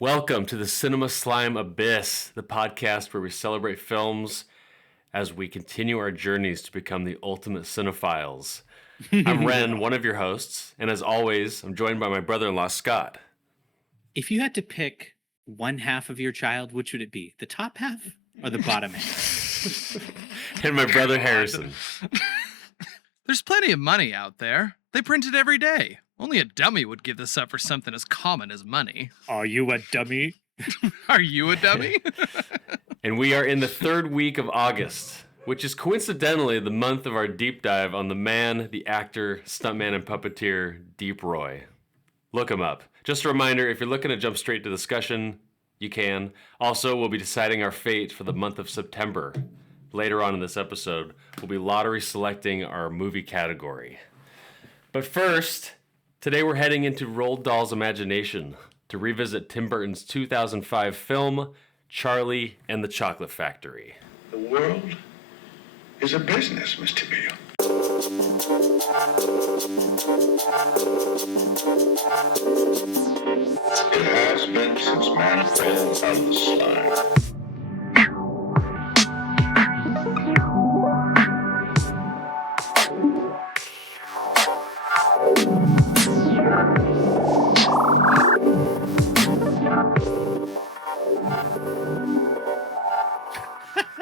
Welcome to the Cinema Slime Abyss, the podcast where we celebrate films as we continue our journeys to become the ultimate cinephiles. I'm Ren, one of your hosts, and as always, I'm joined by my brother-in-law, Scott. If you had to pick one half of your child, which would it be? The top half or the bottom half? And my brother, Harrison. There's plenty of money out there. They print it every day. Only a dummy would give this up for something as common as money. Are you a dummy? Are you a dummy? And we are in the third week of August, which is coincidentally the month of our deep dive on the man, the actor, stuntman, and puppeteer, Deep Roy. Look him up. Just a reminder, if you're looking to jump straight to discussion, you can. Also, we'll be deciding our fate for the month of September. Later on in this episode, we'll be lottery selecting our movie category. But first, today we're heading into Roald Dahl's imagination to revisit Tim Burton's 2005 film, Charlie and the Chocolate Factory. The world is a business, Mr. Beale. It has been since man fell out of the slime.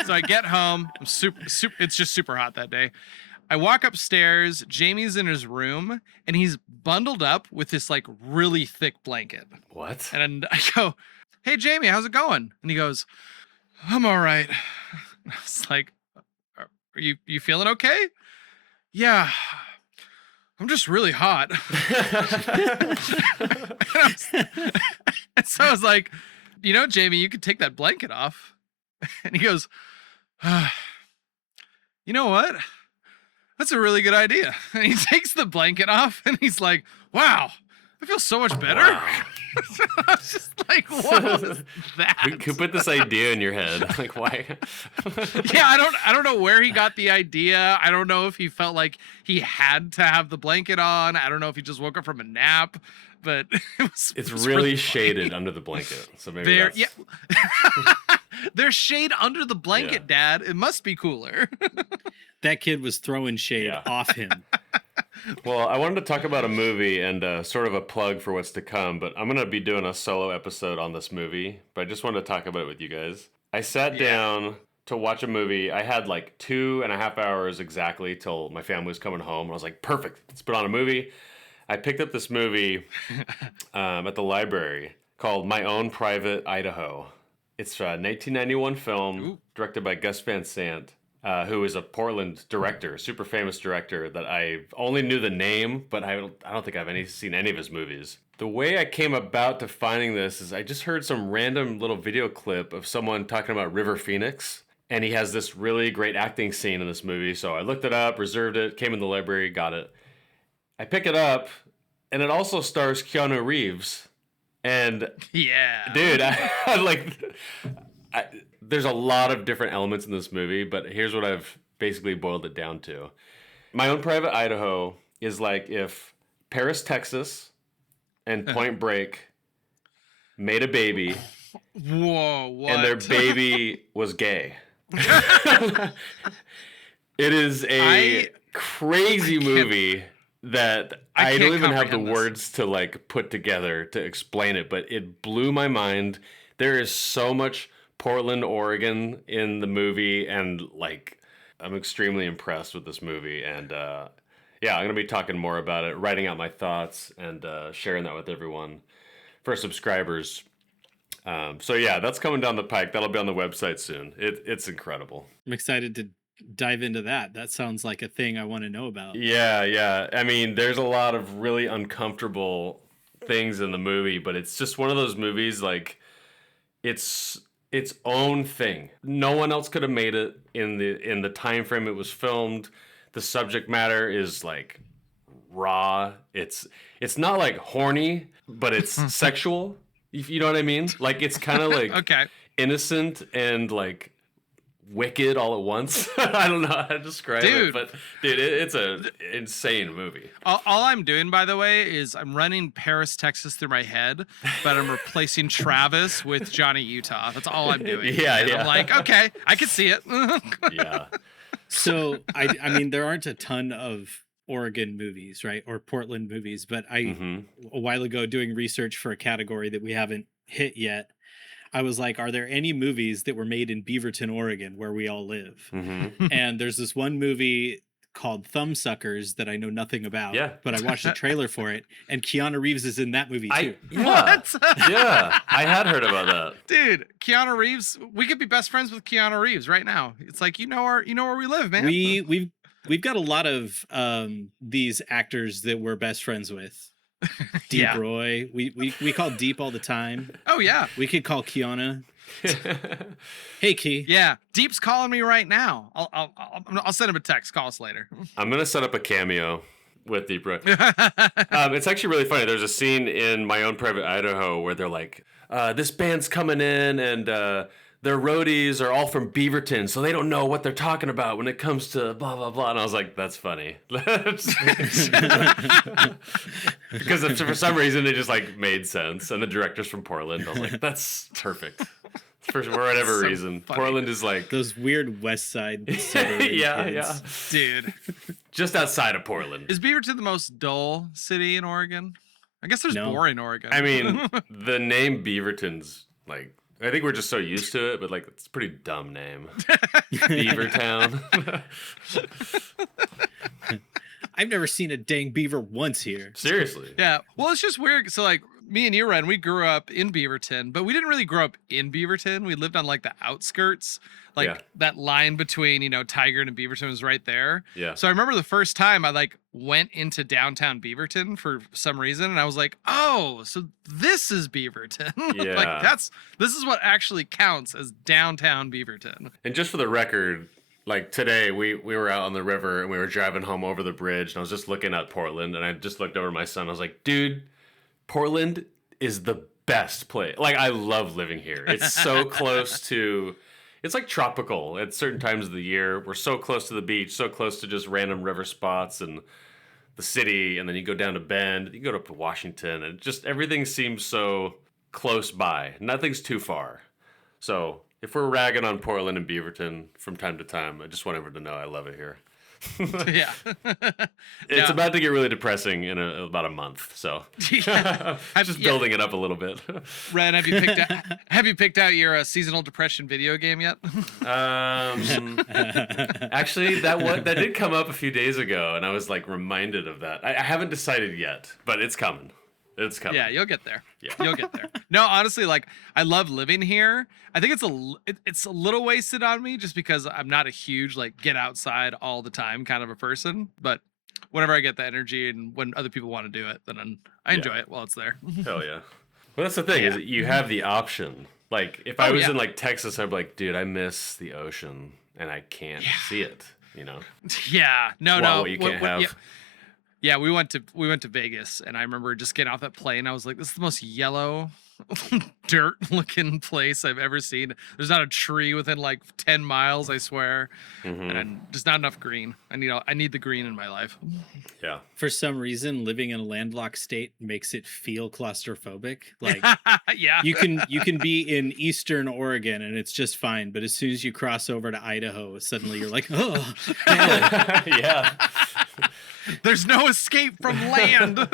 So I get home. I'm super. It's just super hot that day. I walk upstairs. Jamie's in his room, and he's bundled up with this like really thick blanket. What? And I go, "Hey, Jamie, how's it going?" And he goes, "I'm all right." I was like, "Are you feeling okay?" "Yeah, I'm just really hot." And so I was like, "You know, Jamie, you could take that blanket off." And he goes, "You know what? That's a really good idea." And he takes the blanket off and he's like, "Wow, I feel so much better." Wow. I was just like, what was that? Who put this idea in your head? Like, why? Yeah, I don't know where he got the idea. I don't know if he felt like he had to have the blanket on. I don't know if he just woke up from a nap, but It's really shaded under the blanket. So maybe that's... Yeah. There's shade under the blanket, Yeah. Dad. It must be cooler. That kid was throwing shade off him. Well, I wanted to talk about a movie and sort of a plug for what's to come, but I'm going to be doing a solo episode on this movie, but I just wanted to talk about it with you guys. I sat down to watch a movie. I had like 2.5 hours exactly till my family was coming home. I was like, perfect, let's put on a movie. I picked up this movie at the library called My Own Private Idaho. It's a 1991 film directed by Gus Van Sant, who is a Portland director, super famous director that I only knew the name, but I don't think I've seen any of his movies. The way I came about to finding this is I just heard some random little video clip of someone talking about River Phoenix, and he has this really great acting scene in this movie, so I looked it up, reserved it, came in the library, got it. I pick it up, and it also stars Keanu Reeves. And Yeah. dude, there's a lot of different elements in this movie, but here's what I've basically boiled it down to. My Own Private Idaho is like if Paris, Texas, and Point Break made a baby, Whoa, what? and their baby was gay. It is a crazy movie that I don't even have the words to like put together to explain it, but it blew my mind. There is so much Portland, Oregon in the movie, and like I'm extremely impressed with this movie. And I'm gonna be talking more about it, writing out my thoughts, and sharing that with everyone for subscribers. That's coming down the pike. That'll be on the website soon. It's incredible. I'm excited to dive into that. That sounds like a thing I want to know about. Yeah. I mean, there's a lot of really uncomfortable things in the movie, but it's just one of those movies like it's its own thing. No one else could have made it in the time frame it was filmed. The subject matter is like raw. It's not like horny, but it's sexual. You know what I mean? Like it's kind of like Okay. innocent and like wicked all at once. I don't know how to describe Dude. it, but dude, it's an insane movie. All I'm doing, by the way, is I'm running Paris, Texas through my head, but I'm replacing Travis with Johnny Utah. That's all I'm doing. Yeah, And yeah. I'm like, okay, I can see it. Yeah. So I mean, there aren't a ton of Oregon movies, right, or Portland movies, but Mhm. a while ago doing research for a category that we haven't hit yet, I was like, are there any movies that were made in Beaverton, Oregon, where we all live? Mhm. And there's this one movie called Thumbsuckers that I know nothing about. Yeah. But I watched a trailer for it, and Keanu Reeves is in that movie too. What? Yeah, I had heard about that. Dude, Keanu Reeves, we could be best friends with Keanu Reeves right now. It's like, you know where we live, man. We've got a lot of these actors that we're best friends with. Deep Yeah. Roy. We call Deep all the time. Oh yeah. We could call Kiana. Hey Key. Yeah. Deep's calling me right now. I'll send him a text. Call us later. I'm gonna set up a cameo with Deep Roy. It's actually really funny. There's a scene in My Own Private Idaho where they're like, this band's coming in and their roadies are all from Beaverton, so they don't know what they're talking about when it comes to blah, blah, blah. And I was like, that's funny. Because for some reason, it just like made sense. And the director's from Portland. I was like, that's perfect. For whatever So reason. funny. Portland is like, Those weird West Side suburban yeah, kids. yeah. Dude. Just outside of Portland. Is Beaverton the most dull city in Oregon? I guess there's No. boring Oregon. I mean, the name Beaverton's like, I think we're just so used to it, but like, it's a pretty dumb name. Beavertown. I've never seen a dang beaver once here. Seriously. yeah. Well, it's just weird. So like me and you, Ren, we grew up in Beaverton, but we didn't really grow up in Beaverton. We lived on like the outskirts. Like Yeah. that line between, Tigard and Beaverton was right there. Yeah. So I remember the first time I like went into downtown Beaverton for some reason, and I was like, "Oh, so this is Beaverton." Yeah. Like this is what actually counts as downtown Beaverton. And just for the record, like today we were out on the river and we were driving home over the bridge and I was just looking at Portland and I just looked over at my son. I was like, dude, Portland is the best place. Like, I love living here. It's so close to, it's like tropical at certain times of the year. We're so close to the beach, so close to just random river spots and the city. And then you go down to Bend, you go up to Washington, and just everything seems so close by. Nothing's too far. So if we're ragging on Portland and Beaverton from time to time, I just want everyone to know I love it here. Yeah. It's Yeah. about to get really depressing in about a month, so Yeah. just building it up a little bit. Ren, have you picked out your seasonal depression video game yet? Actually, that did come up a few days ago, and I was like reminded of that. I haven't decided yet, but it's coming. It's coming. Yeah, you'll get there. Yeah. You'll get there. No, honestly, like I love living here. I think it's a little wasted on me just because I'm not a huge like get outside all the time kind of a person. But whenever I get the energy and when other people want to do it, then I enjoy it while it's there. Hell yeah. Well, that's the thing is that you have the option. Like if I Oh, was yeah. in like Texas, I'd be like, dude, I miss the ocean, and I can't see it. You know. Yeah. No, Wow, no. what you can't have. Yeah, we went to Vegas, and I remember just getting off that plane. I was like, "This is the most yellow, dirt-looking place I've ever seen. There's not a tree within like 10 miles, I swear, Mhm. and just not enough green. I need the green in my life." Yeah. For some reason, living in a landlocked state makes it feel claustrophobic. Like Yeah, you can be in Eastern Oregon and it's just fine, but as soon as you cross over to Idaho, suddenly you're like, oh, man. Yeah. there's no escape from land.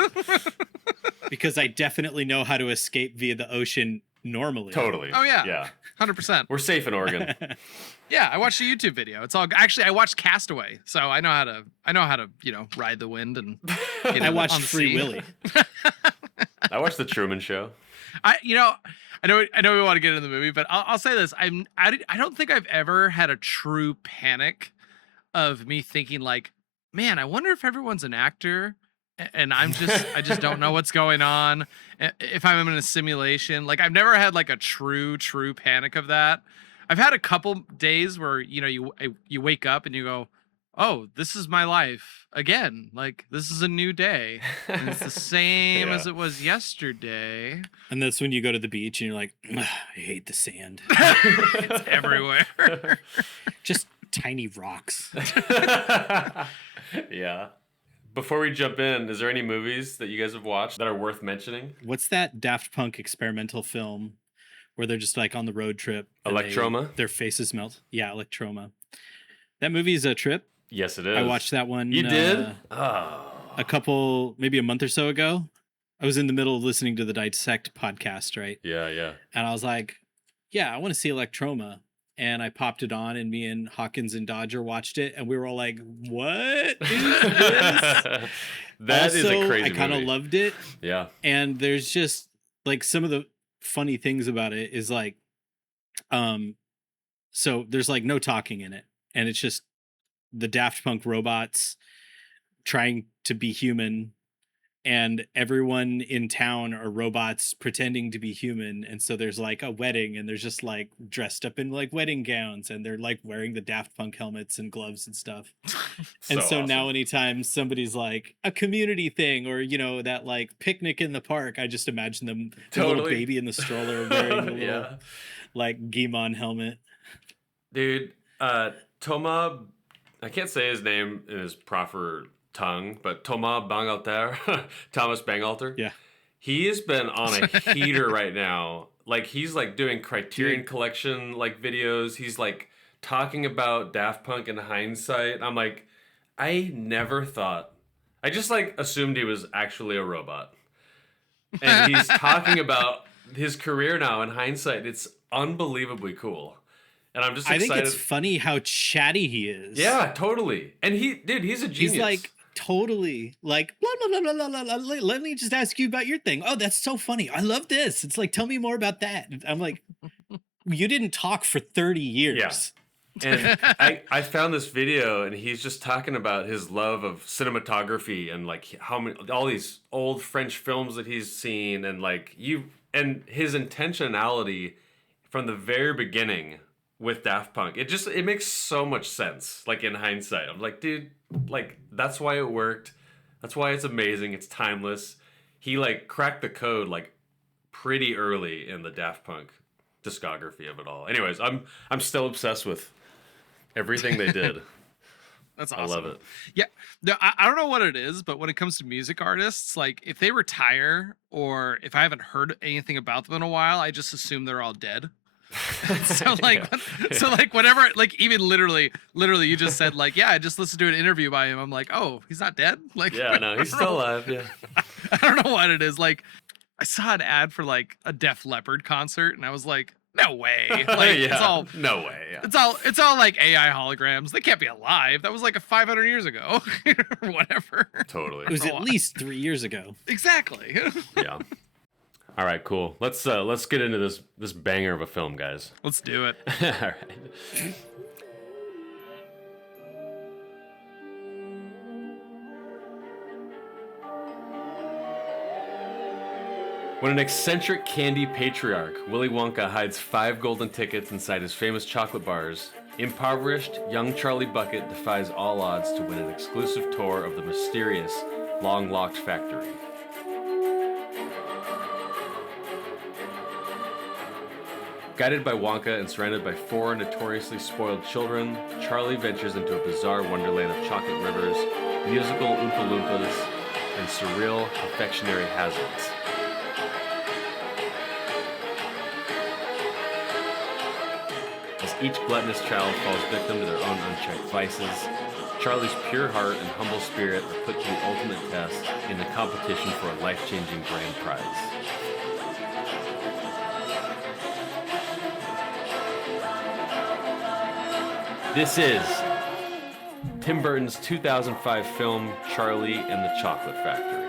Because I definitely know how to escape via the ocean normally. Totally. Oh, yeah. Yeah. 100%. We're safe in Oregon. Yeah, I watched a YouTube video. It's all actually I watched Castaway, so I know how to ride the wind and. I on watched the Free sea. Willy. I watched the Truman Show. I know we want to get into the movie, but I'll say this: I don't think I've ever had a true panic of me thinking like, man, I wonder if everyone's an actor, and I just don't know what's going on. If I'm in a simulation, like I've never had like a true panic of that. I've had a couple days where you wake up and you go, oh, this is my life again. Like, this is a new day. And it's the same Yeah. as it was yesterday. And that's when you go to the beach and you're like, "Ugh, I hate the sand. It's everywhere. Just tiny rocks. Yeah. Before we jump in, is there any movies that you guys have watched that are worth mentioning? What's that Daft Punk experimental film where they're just like on the road trip? and Electroma? their faces melt. Yeah, Electroma. That movie is a trip. Yes, it is. I watched that one. You did? Oh. Maybe a month or so ago. I was in the middle of listening to the Dissect podcast, right? Yeah, yeah. And I was like, yeah, I want to see Electroma. And I popped it on, and me and Hawkins and Dodger watched it, and we were all like, what is this? That is a crazy I kind of movie. loved it. Yeah. And there's just like some of the funny things about it is like, so there's like no talking in it. And it's just the Daft Punk robots trying to be human, and everyone in town are robots pretending to be human. And so there's like a wedding, and there's just like dressed up in like wedding gowns, and they're like wearing the Daft Punk helmets and gloves and stuff. And so awesome. now anytime somebody's like a community thing, or that like picnic in the park, I just imagine them, the little Totally. baby in the stroller wearing the little Yeah. like Gimon helmet. Dude, Thomas, I can't say his name in his proper tongue, but Thomas Bangalter, Thomas Bangalter. Yeah. He has been on a heater right now. Like, he's like doing Criterion Dude. Collection like videos. He's like talking about Daft Punk in hindsight. I'm like, I never thought. I just like assumed he was actually a robot. And he's talking about his career now in hindsight. It's unbelievably cool. And I'm just I excited. think it's funny how chatty he is. Yeah, totally. And he's a genius. He's like totally like blah blah blah blah blah blah. Let me just ask you about your thing. Oh, that's so funny. I love this. It's like, tell me more about that. I'm like, you didn't talk for 30 years. And I found this video, and he's just talking about his love of cinematography and like how many all these old French films that he's seen, and like and his intentionality from the very beginning with Daft Punk. It makes so much sense. Like, in hindsight, I'm like, dude, like, that's why it worked. That's why it's amazing. It's timeless. He like cracked the code like pretty early in the Daft Punk discography of it all. Anyways, I'm still obsessed with everything they did. That's awesome. I love it. Yeah. No, I don't know what it is, but when it comes to music artists, like if they retire or if I haven't heard anything about them in a while, I just assume they're all dead. So like, so like whatever, like even literally you just said like, yeah, I just listened to an interview by him. I'm like, oh, he's not dead. Like, Yeah, no, he's still alive. Yeah. I don't know what it is. Like, I saw an ad for like a Def Leppard concert, and I was like, no way. Like, Yeah. it's all. No way. Yeah. It's all like AI holograms. They can't be alive. That was like 500 years ago, or whatever. Totally. It was at least 3 years ago. Exactly. Yeah. All right, cool. Let's get into this banger of a film, guys. Let's do it. All right. When an eccentric candy patriarch, Willy Wonka, hides 5 golden tickets inside his famous chocolate bars, impoverished young Charlie Bucket defies all odds to win an exclusive tour of the mysterious, long-locked factory. Guided by Wonka and surrounded by 4 notoriously spoiled children, Charlie ventures into a bizarre wonderland of chocolate rivers, musical Oompa Loompas, and surreal confectionery hazards. As each gluttonous child falls victim to their own unchecked vices, Charlie's pure heart and humble spirit are put to the ultimate test in the competition for a life-changing grand prize. This is Tim Burton's 2005 film, Charlie and the Chocolate Factory.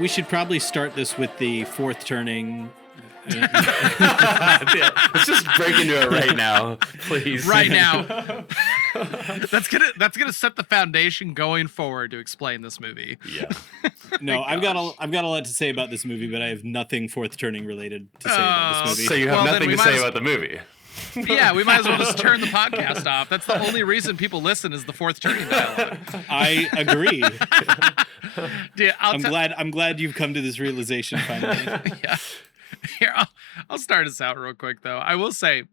We should probably start this with the fourth turning. Yeah, let's just break into it right now, please. Right now. That's gonna set the foundation going forward to explain this movie. Yeah. No, I've got a lot to say about this movie, but I have nothing fourth turning related to say about this movie. So you have Well, then nothing we to might say as- about the movie. Yeah, we might as well just turn the podcast off. That's the only reason people listen is the fourth turning dialogue. I agree. Dude, I'm glad you've come to this realization finally. Yeah. Here, I'll start us out real quick though. I will say,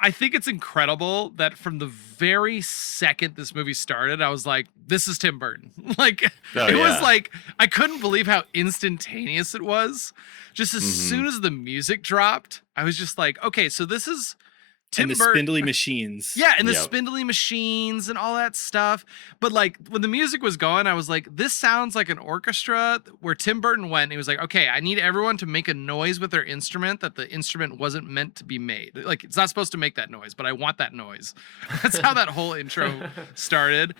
I think it's incredible that from the very second this movie started, I was like, this is Tim Burton. Like, it was like, I couldn't believe how instantaneous it was. Just as soon as the music dropped, I was just like, okay, so this is Tim and the Burton. spindly machines. Yeah, and the spindly machines and all that stuff. But like when the music was going, I was like, this sounds like an orchestra where Tim Burton went. And he was like, okay, I need everyone to make a noise with their instrument that the instrument wasn't meant to be made. Like it's not supposed to make that noise, but I want that noise. That's how that whole intro started.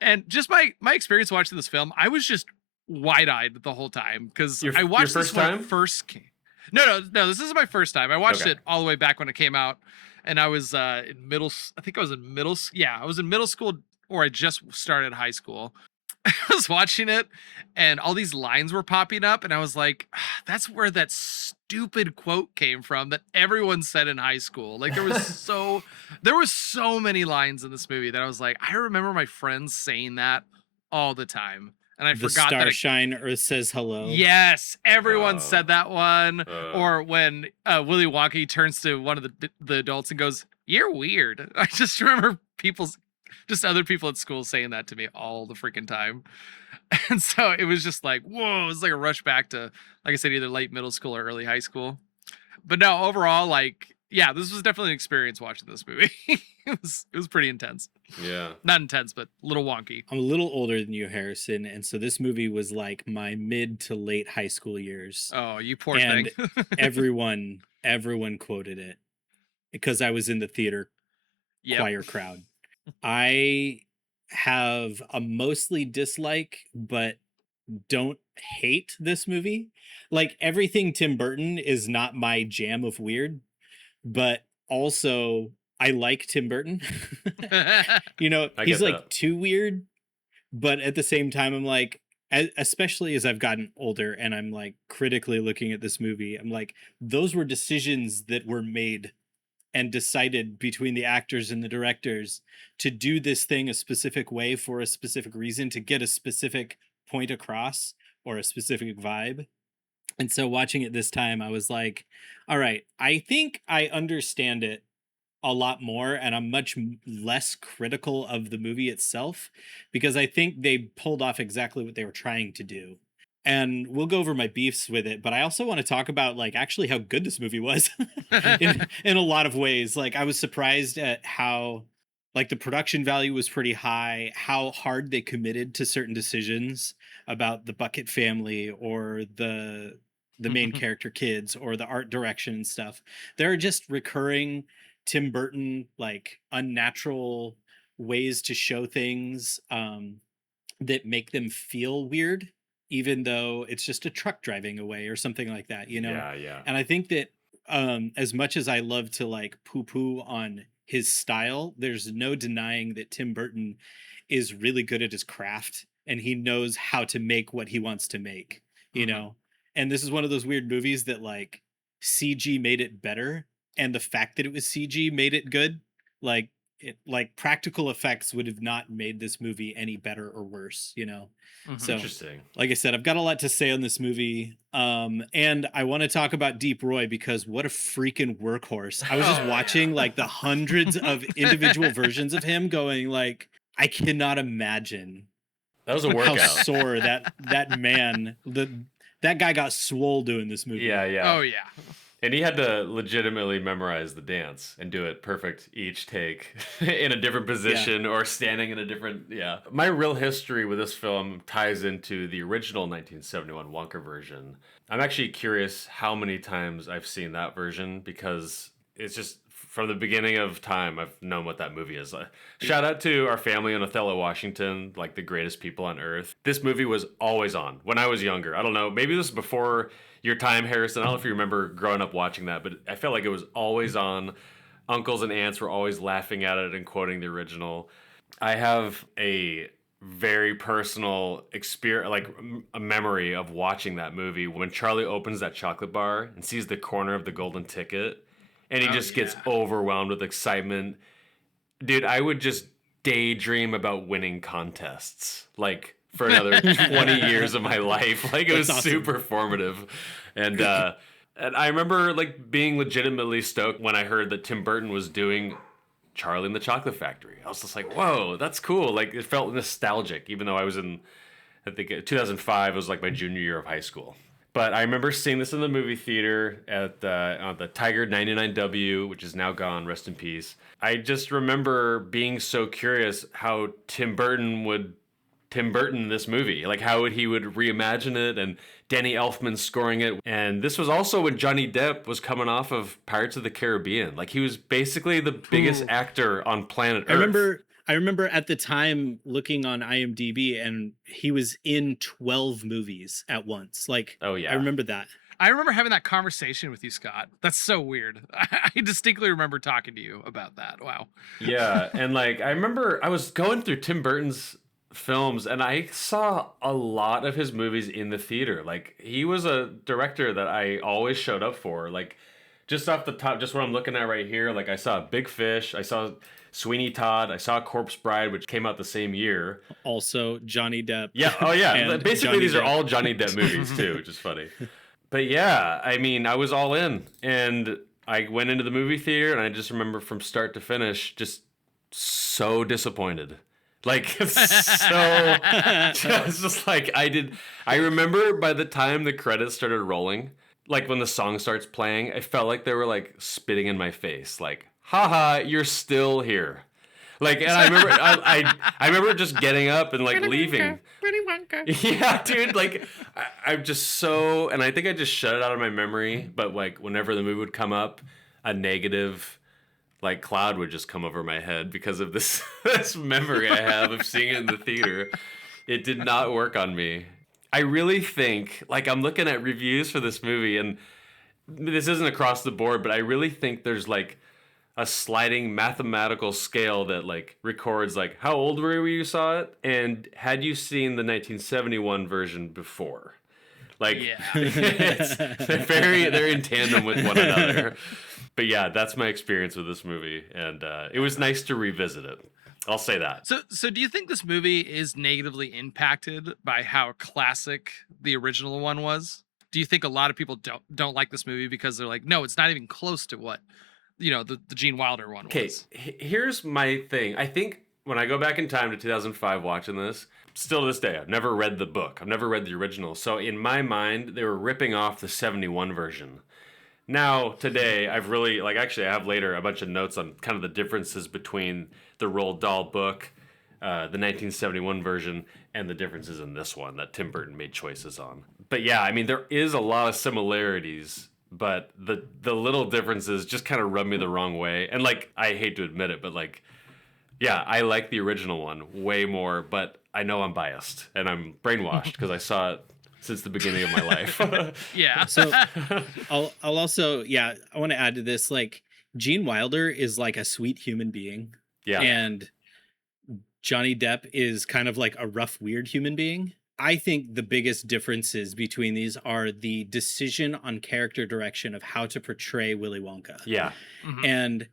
And just my experience watching this film, I was just wide-eyed the whole time because I watched this when it first. No, this isn't my first time. I watched it all the way back when it came out. And I was in middle. I think I was in middle. Yeah, I was in middle school, or I just started high school. I was watching it, and all these lines were popping up, and I was like, "That's where that stupid quote came from that everyone said in high school." Like there was so many lines in this movie that I was like, I remember my friends saying that all the time. And I forgot that shine, Earth says hello. Yes, everyone said that one. Or when Willy Wonka turns to one of the adults and goes, "You're weird." I just remember other people at school saying that to me all the freaking time. And so it was just like, whoa, it was like a rush back to, like I said, either late middle school or early high school. But no, overall, like, yeah, this was definitely an experience watching this movie. It was pretty intense. Yeah. Not intense, but a little wonky. I'm a little older than you, Harrison, and so this movie was like my mid to late high school years. Oh, you poor thing. everyone quoted it because I was in the theater choir crowd. I have a mostly dislike, but don't hate this movie. Like everything Tim Burton is not my jam of weird, but also I like Tim Burton. You know, he's like too weird, but at the same time, I'm like, especially as I've gotten older and I'm like critically looking at this movie, I'm like, those were decisions that were made and decided between the actors and the directors to do this thing a specific way for a specific reason to get a specific point across or a specific vibe. And so watching it this time, I was like, all right, I think I understand it a lot more, and I'm much less critical of the movie itself because I think they pulled off exactly what they were trying to do. And we'll go over my beefs with it, but I also want to talk about like actually how good this movie was in a lot of ways. Like I was surprised at how like the production value was pretty high, how hard they committed to certain decisions about the Bucket family or the main character kids or the art direction and stuff. There are just recurring Tim Burton like unnatural ways to show things that make them feel weird, even though it's just a truck driving away or something like that, you know? Yeah. And I think that as much as I love to like poo-poo on his style, there's no denying that Tim Burton is really good at his craft and he knows how to make what he wants to make, you know? And this is one of those weird movies that like CG made it better. And the fact that it was CG made it good. Like practical effects would have not made this movie any better or worse, you know? So, interesting. Like I said, I've got a lot to say on this movie. And I want to talk about Deep Roy because what a freaking workhorse. I was just watching like the hundreds of individual versions of him going like, I cannot imagine. That was a workout. How sore that man, that guy got swole doing this movie. Yeah. Oh, yeah. And he had to legitimately memorize the dance and do it perfect each take in a different position or standing in a different, My real history with this film ties into the original 1971 Wonka version. I'm actually curious how many times I've seen that version because it's just from the beginning of time, I've known what that movie is. Shout out to our family in Othello, Washington, like the greatest people on earth. This movie was always on when I was younger. I don't know, maybe this was before your time, Harrison. I don't know if you remember growing up watching that, but I felt like it was always on. Uncles and aunts were always laughing at it and quoting the original. I have a very personal experience, like a memory of watching that movie when Charlie opens that chocolate bar and sees the corner of the golden ticket and he just gets overwhelmed with excitement. Dude, I would just daydream about winning contests like for another 20 years of my life. Like, it was awesome. super formative. And I remember like being legitimately stoked when I heard that Tim Burton was doing Charlie and the Chocolate Factory. I was just like, whoa, that's cool. Like, it felt nostalgic, even though I was in, I think 2005 was like my junior year of high school. But I remember seeing this in the movie theater at on the Tiger 99W, which is now gone, rest in peace. I just remember being so curious how Tim Burton this movie, like how he would reimagine it, and Danny Elfman scoring it. And this was also when Johnny Depp was coming off of Pirates of the Caribbean. Like, he was basically the biggest actor on planet Earth. I remember at the time looking on IMDb, and he was in 12 movies at once. Like, oh yeah, I remember that. I remember having that conversation with you, Scott. That's so weird. I distinctly remember talking to you about that. Wow. Yeah, and like I remember I was going through Tim Burton's films, and I saw a lot of his movies in the theater. Like, he was a director that I always showed up for. Like, just off the top, just what I'm looking at right here, like I saw Big Fish, I saw Sweeney Todd, I saw Corpse Bride, which came out the same year. Also Johnny Depp. Yeah, oh yeah. Basically, Johnny these Depp. are all Johnny Depp movies too, which is funny. But yeah, I mean, I was all in, and I went into the movie theater, and I just remember from start to finish, just so disappointed. Like, it's so, just like I remember by the time the credits started rolling, like when the song starts playing, I felt like they were like spitting in my face, like, haha, you're still here. Like, and I remember, I remember just getting up and like leaving. Willy Wonka. Yeah, dude, like, I'm just so, and I think I just shut it out of my memory, but like whenever the movie would come up, a negative like cloud would just come over my head because of this this memory I have of seeing it in the theater. It did not work on me. I really think, like, I'm looking at reviews for this movie, and this isn't across the board, but I really think there's like a sliding mathematical scale that like records like how old were you when you saw it, and had you seen the 1971 version before. Like, they're in tandem with one another. But yeah, that's my experience with this movie, and it was nice to revisit it. I'll say that. So do you think this movie is negatively impacted by how classic the original one was? Do you think a lot of people don't like this movie because they're like, no, it's not even close to what, you know, the Gene Wilder one was? Okay, here's my thing. I think when I go back in time to 2005 watching this, still to this day, I've never read the book. I've never read the original. So in my mind, they were ripping off the 71 version. Now, today, I've really, like, actually, I have later a bunch of notes on kind of the differences between the Roald Dahl book, the 1971 version, and the differences in this one that Tim Burton made choices on. But yeah, I mean, there is a lot of similarities, but the little differences just kind of rub me the wrong way. And, like, I hate to admit it, but, like, yeah, I like the original one way more, but I know I'm biased, and I'm brainwashed because I saw it since the beginning of my life. Yeah. So I'll also, I want to add to this, like, Gene Wilder is like a sweet human being. Yeah. And Johnny Depp is kind of like a rough, weird human being. I think the biggest differences between these are the decision on character direction of how to portray Willy Wonka. Yeah. Mhm. And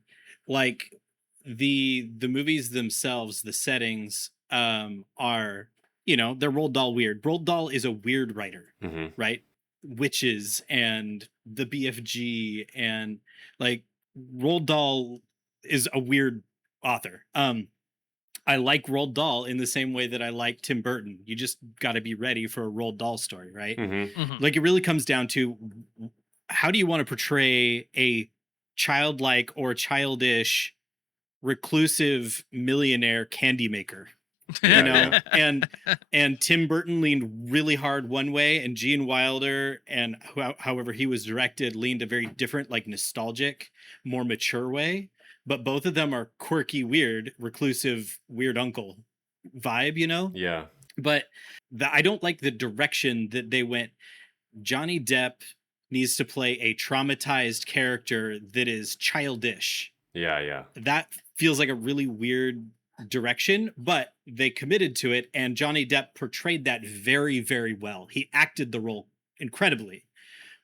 like the movies themselves, the settings are, you know, they're Roald Dahl weird. Roald Dahl is a weird writer, right? Witches and the BFG, and like Roald Dahl is a weird author. I like Roald Dahl in the same way that I like Tim Burton. You just got to be ready for a Roald Dahl story, right? Like, it really comes down to how do you want to portray a childlike or childish reclusive millionaire candy maker? You know, and Tim Burton leaned really hard one way, and Gene Wilder, and however he was directed, leaned a very different, like, nostalgic, more mature way. But both of them are quirky, weird, reclusive, weird uncle vibe, you know? Yeah. But I don't like the direction that they went. Johnny Depp needs to play a traumatized character that is childish. Yeah. That feels like a really weird direction, but they committed to it, and Johnny Depp portrayed that very, very well. He acted the role incredibly,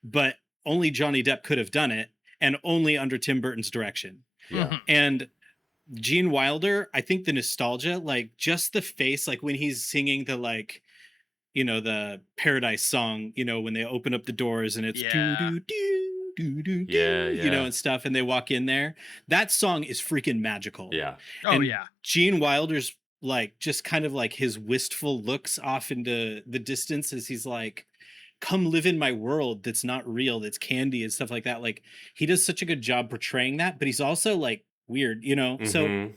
but only Johnny Depp could have done it. and only under Tim Burton's direction. Yeah. Mhm. And Gene Wilder, I think the nostalgia, like just the face, like when he's singing the like, you know, the Paradise song, you know, when they open up the doors and it's Yeah. do do do do Yeah, do, you know, yeah. and stuff, and they walk in there. That song is freaking magical. Yeah. Oh And yeah. Gene Wilder's like just kind of like his wistful looks off into the distance as he's like, come live in my world that's not real, that's candy and stuff like that. Like he does such a good job portraying that, but he's also like weird, you know? So Mhm.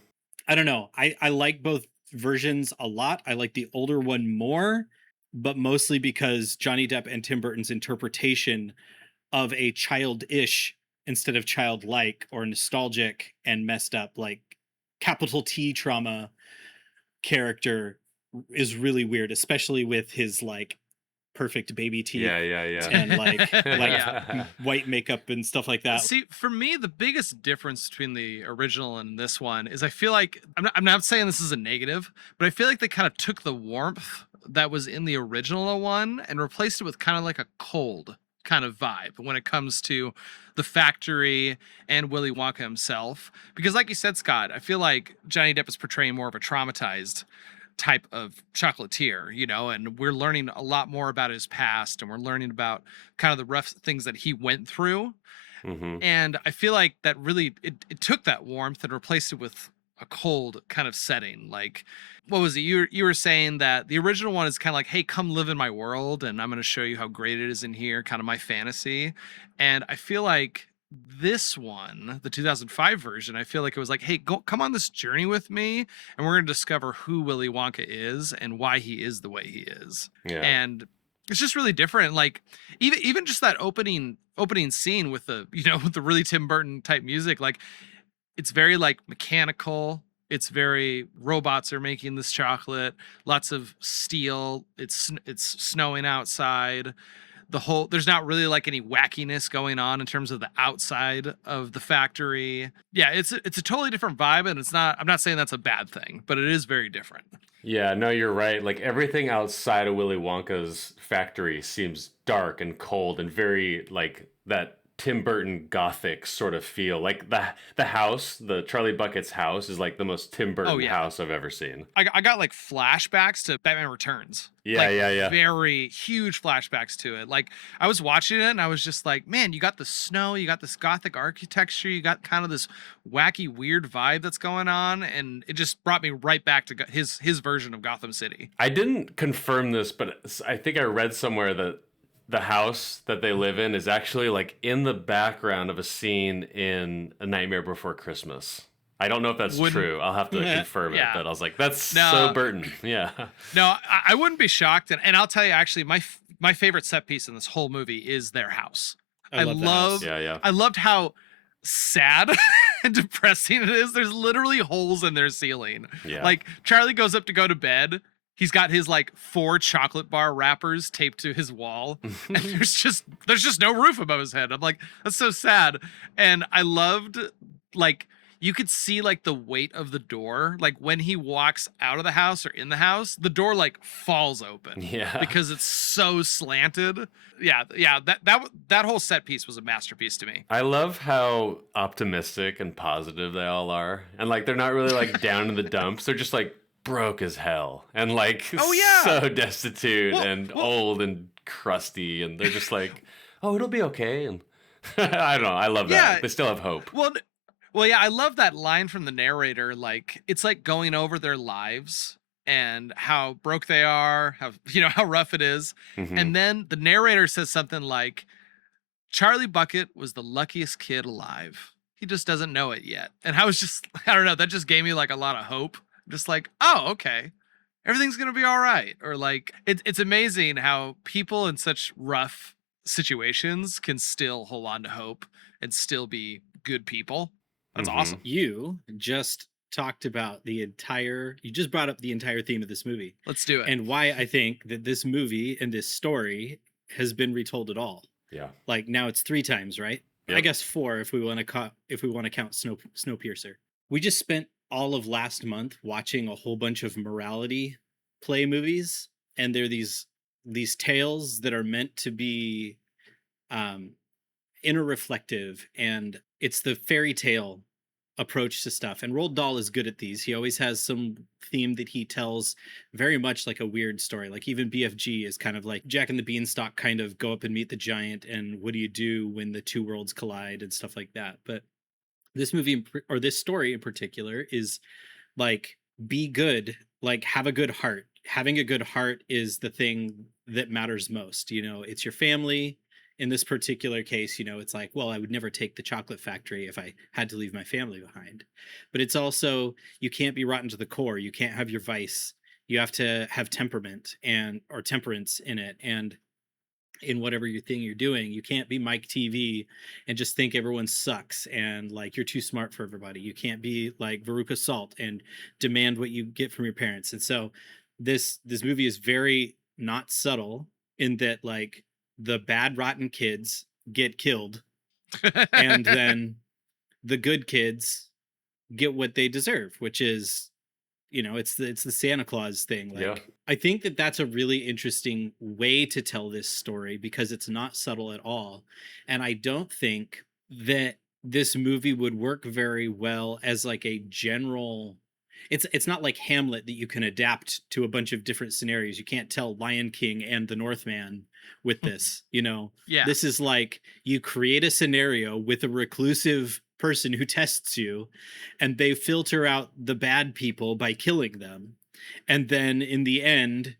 I don't know. I like both versions a lot. I like the older one more, but mostly because Johnny Depp and Tim Burton's interpretation of a childish instead of childlike or nostalgic and messed up, like capital T trauma character is really weird, especially with his like perfect baby teeth Yeah, yeah, yeah. and like Yeah. white makeup and stuff like that. See, for me, the biggest difference between the original and this one is I feel like I'm not saying this is a negative, but I feel like they kind of took the warmth that was in the original one and replaced it with kind of like a cold kind of vibe when it comes to the factory and Willy Wonka himself. Because, like you said, Scott, I feel like Johnny Depp is portraying more of a traumatized type of chocolatier, you know, and we're learning a lot more about his past and we're learning about kind of the rough things that he went through. Mhm. And I feel like that really it took that warmth and replaced it with a cold kind of setting. Like, what was it? You were saying that the original one is kind of like, hey, come live in my world and I'm going to show you how great it is in here, kind of my fantasy. And I feel like this one, the 2005 version, I feel like it was like, hey, come on this journey with me and we're going to discover who Willy Wonka is and why he is the way he is. Yeah. And it's just really different. Like even just that opening scene with the, you know, with the really Tim Burton type music, like it's very like mechanical. It's very robots are making this chocolate, lots of steel. It's snowing outside. There's not really like any wackiness going on in terms of the outside of the factory. Yeah, it's a totally different vibe, and I'm not saying that's a bad thing, but it is very different. Yeah, no, you're right. Like everything outside of Willy Wonka's factory seems dark and cold and very like that Tim Burton gothic sort of feel. Like the house, the Charlie Bucket's house is like the most Tim Burton yeah. house I've ever seen. I got like flashbacks to Batman Returns. Yeah, like, yeah. Very huge flashbacks to it. Like I was watching it and I was just like, man, you got the snow, you got this gothic architecture, you got kind of this wacky, weird vibe that's going on, and it just brought me right back to his version of Gotham City. I didn't confirm this, but I think I read somewhere that the house that they live in is actually like in the background of a scene in A Nightmare Before Christmas. I don't know if that's true. I'll have to confirm it, but I was like, that's so Burton. Yeah. No, I wouldn't be shocked. And I'll tell you, actually, my favorite set piece in this whole movie is their house. I love Yeah. I loved how sad and depressing it is. There's literally holes in their ceiling. Yeah. Like Charlie goes up to go to bed. He's got his like 4 chocolate bar wrappers taped to his wall, and there's just no roof above his head. I'm like, that's so sad. And I loved like you could see like the weight of the door, like when he walks out of the house or in the house, the door like falls open. Yeah. Because it's so slanted. Yeah. That whole set piece was a masterpiece to me. I love how optimistic and positive they all are, and like they're not really like down in the dumps. They're just like broke as hell and like so destitute and old and crusty, and they're just like, oh, it'll be okay. And I don't know, I love that they still have hope. Well, yeah, I love that line from the narrator. Like it's like going over their lives and how broke they are, how rough it is. Mm-hmm. And then the narrator says something like, Charlie Bucket was the luckiest kid alive, he just doesn't know it yet. And I was just, I don't know, that just gave me like a lot of hope. Just like, oh, okay, everything's gonna be all right. Or like it's amazing how people in such rough situations can still hold on to hope and still be good people. That's awesome. You just talked about you just brought up the entire theme of this movie. Let's do it. And why I think that this movie and this story has been retold at all. Yeah. Like now it's 3 times, right? Yep. I guess 4 if we want to count Snowpiercer. We just spent all of last month watching a whole bunch of morality play movies, and they're these tales that are meant to be inner reflective, and it's the fairy tale approach to stuff. And Roald Dahl is good at these. He always has some theme that he tells, very much like a weird story. Like even BFG is kind of like Jack and the Beanstalk, kind of go up and meet the giant, and what do you do when the two worlds collide and stuff like that. But this movie, or this story in particular, is like, be good, like have a good heart. Having a good heart is the thing that matters most. You know, it's your family. In this particular case, you know, it's like, well, I would never take the chocolate factory if I had to leave my family behind. But it's also, you can't be rotten to the core. You can't have your vice. You have to have temperament or temperance in it. And in whatever thing you're doing, you can't be Mike TV and just think everyone sucks and like you're too smart for everybody. You can't be like Veruca Salt and demand what you get from your parents. And so this movie is very not subtle in that, like, the bad rotten kids get killed and then the good kids get what they deserve, which is, you know, it's the Santa Claus thing. Like, Yeah. I think that that's a really interesting way to tell this story because it's not subtle at all. And I don't think that this movie would work very well as like a general, it's not like Hamlet that you can adapt to a bunch of different scenarios. You can't tell Lion King and the Northman with this, you know. Yeah. This is like, you create a scenario with a reclusive person who tests you, and they filter out the bad people by killing them, and then in the end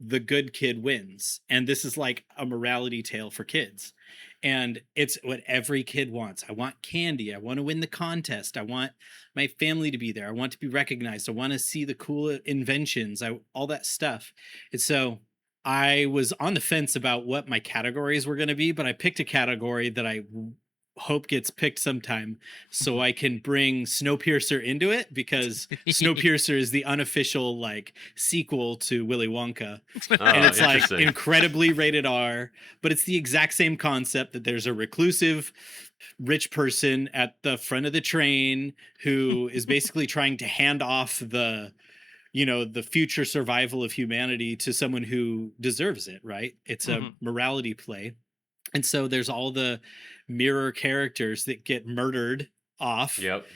the good kid wins. And this is like a morality tale for kids, and it's what every kid wants. I want candy, I want to win the contest, I want my family to be there, I want to be recognized, I want to see the cool inventions, all that stuff. And so I was on the fence about what my categories were going to be, but I picked a category that I hope gets picked sometime so I can bring Snowpiercer into it, because Snowpiercer is the unofficial like sequel to Willy Wonka. And it's like incredibly rated R, but it's the exact same concept, that there's a reclusive rich person at the front of the train who is basically trying to hand off the, you know, the future survival of humanity to someone who deserves it, right? It's a morality play. And so there's all the mirror characters that get murdered off. Yep.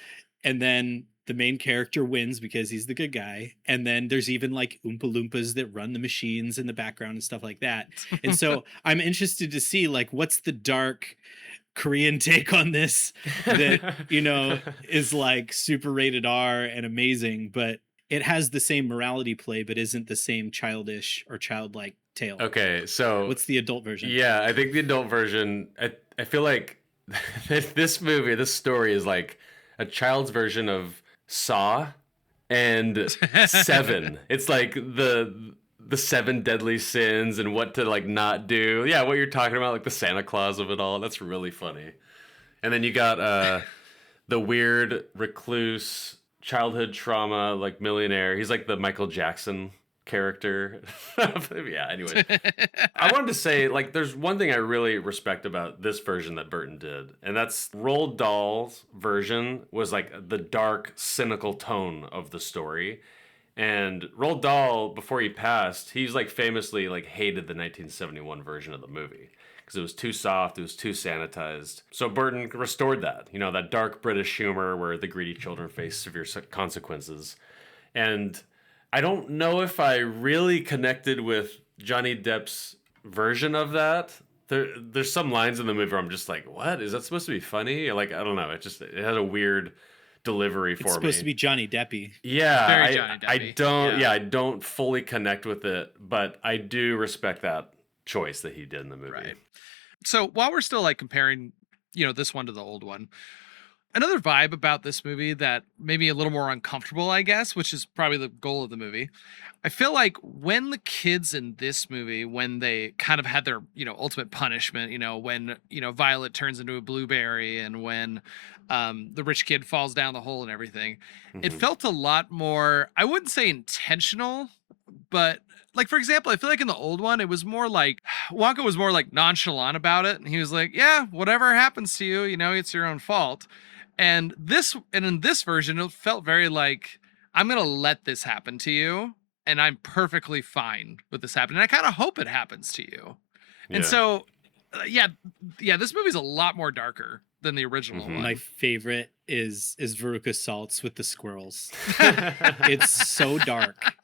And then the main character wins because he's the good guy. And then there's even like Oompa Loompas that run the machines in the background and stuff like that. And so I'm interested to see like, what's the dark Korean take on this that, you know, is like super rated R and amazing, but it has the same morality play, but isn't the same childish or childlike tale. Okay, so what's the adult version? Yeah, I think the adult version, I feel like this story is like a child's version of Saw and Seven. It's like the 7 deadly sins and what to like not do. Yeah, what you're talking about, like the Santa Claus of it all. That's really funny. And then you got the weird recluse, childhood trauma, like millionaire. He's like the Michael Jackson character. Yeah, anyway. I wanted to say, like, there's one thing I really respect about this version that Burton did, and that's Roald Dahl's version was like the dark, cynical tone of the story. And Roald Dahl, before he passed, he's like famously like hated the 1971 version of the movie because it was too soft, it was too sanitized. So Burton restored that, you know, that dark British humor where the greedy children face severe consequences. And I don't know if I really connected with Johnny Depp's version of that. There's some lines in the movie where I'm just like, what? Is that supposed to be funny? Like, I don't know. It had a weird delivery for me. It's supposed to be Johnny Deppy. Yeah, Very Johnny Deppy. I don't fully connect with it, but I do respect that choice that he did in the movie. Right. So while we're still like comparing, you know, this one to the old one, another vibe about this movie that made me a little more uncomfortable, I guess, which is probably the goal of the movie. I feel like when the kids in this movie, when they kind of had their, you know, ultimate punishment, you know, when, you know, Violet turns into a blueberry and when the rich kid falls down the hole and everything, it felt a lot more, I wouldn't say intentional, but like, for example, I feel like in the old one, it was more like Wonka was more like nonchalant about it. And he was like, yeah, whatever happens to you, you know, it's your own fault. And in this version, it felt very like, I'm going to let this happen to you. And I'm perfectly fine with this happening. And I kind of hope it happens to you. Yeah. And so yeah, this movie's a lot more darker than the original Mhm. one. My favorite is Veruca Salt's with the squirrels. It's so dark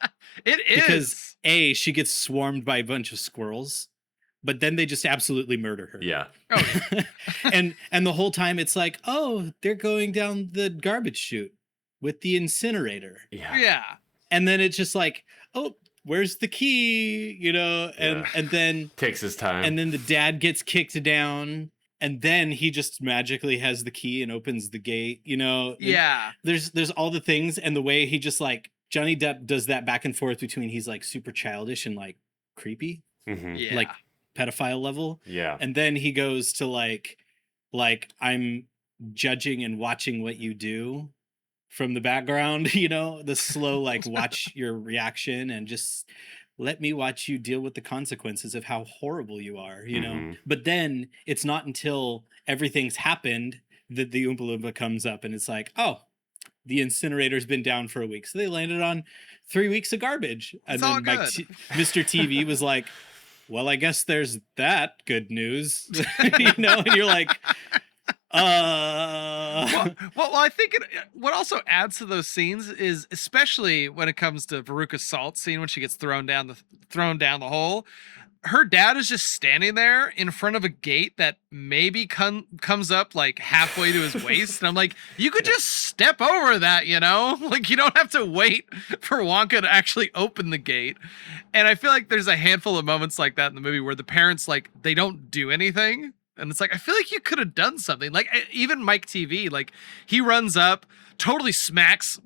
It is. because A, she gets swarmed by a bunch of squirrels, but then they just absolutely murder her. Yeah. Oh, yeah. and the whole time it's like, oh, they're going down the garbage chute with the incinerator. Yeah. Yeah. And then it's just like, oh, where's the key? You know, and Yeah. and then Takes his time. and then the dad gets kicked down, and then he just magically has the key and opens the gate, you know. And Yeah. there's all the things, and the way he just like Johnny Depp does that back and forth between he's like super childish and like creepy, Mhm. Yeah. like pedophile level, Yeah. and then he goes to like I'm judging and watching what you do from the background, you know, the slow like watch your reaction and just let me watch you deal with the consequences of how horrible you are, you know. Mhm. But then it's not until everything's happened that the Oompa Loompa comes up and it's like, oh, the incinerator's been down for a week, so they landed on 3 weeks of garbage. And It's all then good. Mr. TV was like, well, I guess there's that good news. You know, and you're like, well, I think what also adds to those scenes is, especially when it comes to Veruca Salt scene when she gets thrown down the hole, her dad is just standing there in front of a gate that maybe comes up like halfway to his waist, and I'm like, you could just step over that, you know, like you don't have to wait for Wonka to actually open the gate. And I feel like there's a handful of moments like that in the movie where the parents, like, they don't do anything. And it's like, I feel like you could have done something. Like, even Mike TV, like, he runs up, totally smacks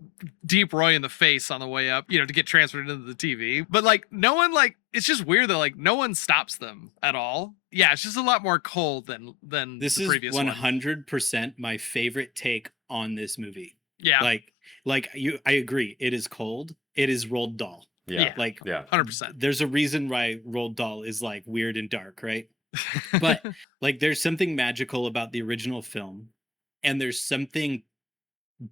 Deep Roy in the face on the way up, you know, to get transferred into the TV. But, like, no one, like, it's just weird that, like, no one stops them at all. Yeah, it's just a lot more cold than this the is previous one. 100% my favorite take on this movie. Yeah, Like I agree. It is cold. It is Roald Dahl. Yeah. Like, Yeah. 100%. there's a reason why Roald Dahl is like weird and dark, right? But like, there's something magical about the original film, and there's something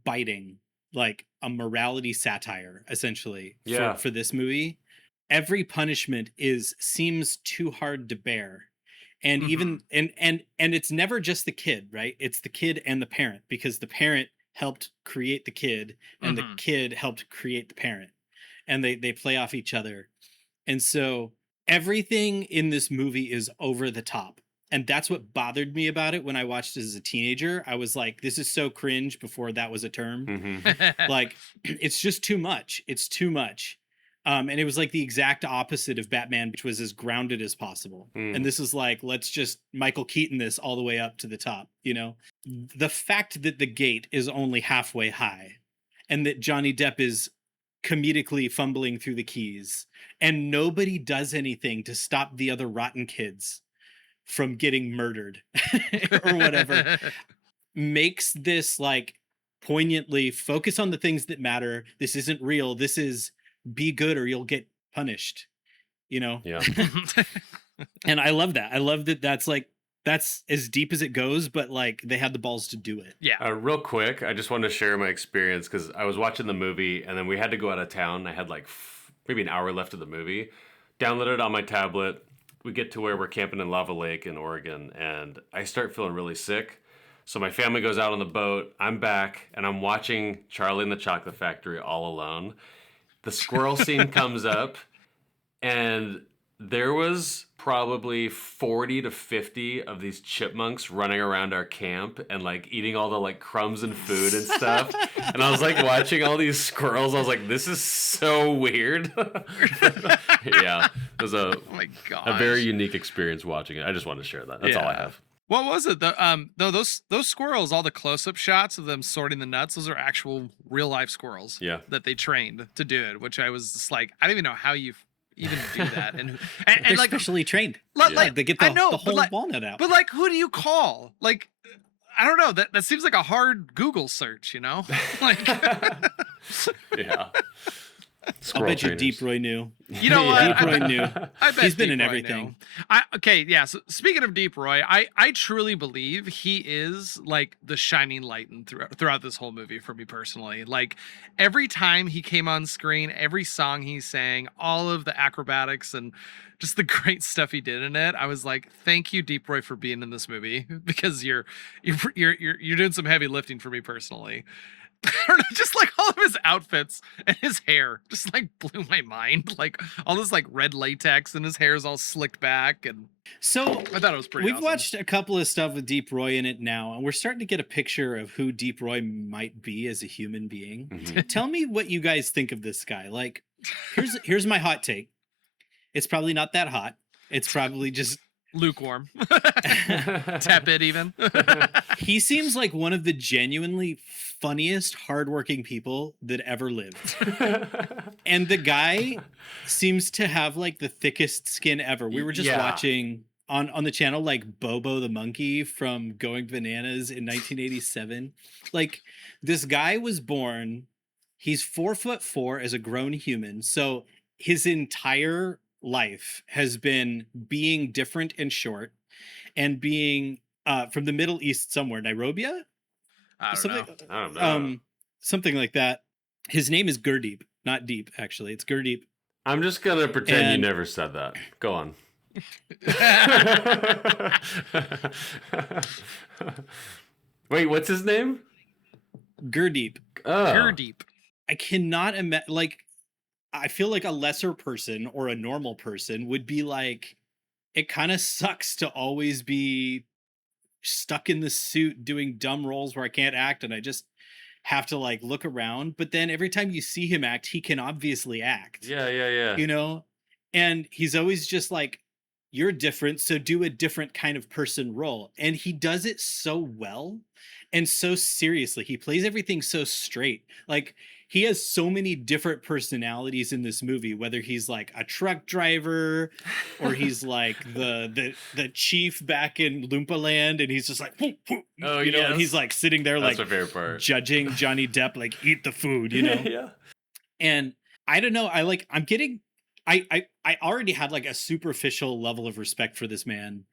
biting, like a morality satire, essentially, Yeah. for this movie. Every punishment seems too hard to bear. And even and it's never just the kid, right? It's the kid and the parent, because the parent helped create the kid and the kid helped create the parent, and they play off each other. And so everything in this movie is over the top, and that's what bothered me about it when I watched it as a teenager. I was like, this is so cringe, before that was a term. Mhm. Like, it's just too much. It's too much. And it was like the exact opposite of Batman, which was as grounded as possible. Mm. And this is like, let's just Michael Keaton this all the way up to the top, you know? The fact that the gate is only halfway high, and that Johnny Depp is comedically fumbling through the keys, and nobody does anything to stop the other rotten kids from getting murdered or whatever, makes this like poignantly focus on the things that matter. This isn't real. This is be good or you'll get punished, you know? Yeah. And I love that. I love that that's as deep as it goes, but like they had the balls to do it. Yeah. Real quick, I just wanted to share my experience because I was watching the movie and then we had to go out of town. I had like maybe an hour left of the movie. Downloaded it on my tablet. We get to where we're camping in Lava Lake in Oregon, and I start feeling really sick. So my family goes out on the boat. I'm back, and I'm watching Charlie and the Chocolate Factory all alone. The squirrel scene comes up, and there was probably 40 to 50 of these chipmunks running around our camp and like eating all the like crumbs and food and stuff. And I was like watching all these squirrels. I was like, this is so weird. Yeah, it was Oh my god. a very unique experience watching it. I just wanted to share that. That's all I Yeah. have. What was it? No, those squirrels, all the close-up shots of them sorting the nuts, those are actual real life squirrels. Yeah. That they trained to do it, which I was just like, I don't even know how you even do that. And They're like, specially trained. like They get I the know, whole but like, walnut out. but like, who do you call? Like, I don't know. That seems like a hard Google search, you know? Like, Yeah. I'll bet you Deep Roy knew. you know what? Deep Roy knew. I bet He's been Deep in Roy everything. knew. Okay, yeah. So speaking of Deep Roy, I truly believe he is like the shining light throughout this whole movie for me personally. Like every time he came on screen, every song he sang, all of the acrobatics and just the great stuff he did in it. I was like, thank you, Deep Roy, for being in this movie because you're doing some heavy lifting for me personally. I don't know, just like all of his outfits and his hair just like blew my mind. Like all this like red latex and his hair's all slicked back, and So I thought it was pretty we've awesome. watched a couple of stuff with Deep Roy in it now, and we're starting to get a picture of who Deep Roy might be as a human being. Mhm. Tell me what you guys think of this guy. Like, here's my hot take. It's probably not that hot. It's probably just Lukewarm. Tepid even. he seems like one of the genuinely funniest, hardworking people that ever lived. And the guy seems to have like the thickest skin ever. We were just Yeah. watching on the channel like Bobo the monkey from Going Bananas in 1987. Like this guy was born, he's 4'4" as a grown human. So his entire life has been being different and short and being from the Middle East somewhere, Nairobi? I don't something, know. I don't know. Something like that. His name is Gurdeep, not Deep, actually. It's Gurdeep. I'm just gonna pretend you And- never said that. Go on. Wait, what's his name? Gurdeep. Oh, You're deep. I cannot imagine, like, I feel like a lesser person or a normal person would be like, it kind of sucks to always be stuck in the suit doing dumb roles where I can't act and I just have to like look around. But then every time you see him act, he can obviously act. yeah. You know? And he's always just like, you're different, so do a different kind of person role. And he does it so well and so seriously. He plays everything so straight. Like he has so many different personalities in this movie, whether he's like a truck driver or he's like the chief back in Loompa Land, and he's just like, whoop, whoop, Oh, you know, and yes. he's like sitting there That's like my favorite part. judging Johnny Depp, like eat the food, you know? Yeah. And I don't know, I'm getting I already had like a superficial level of respect for this man,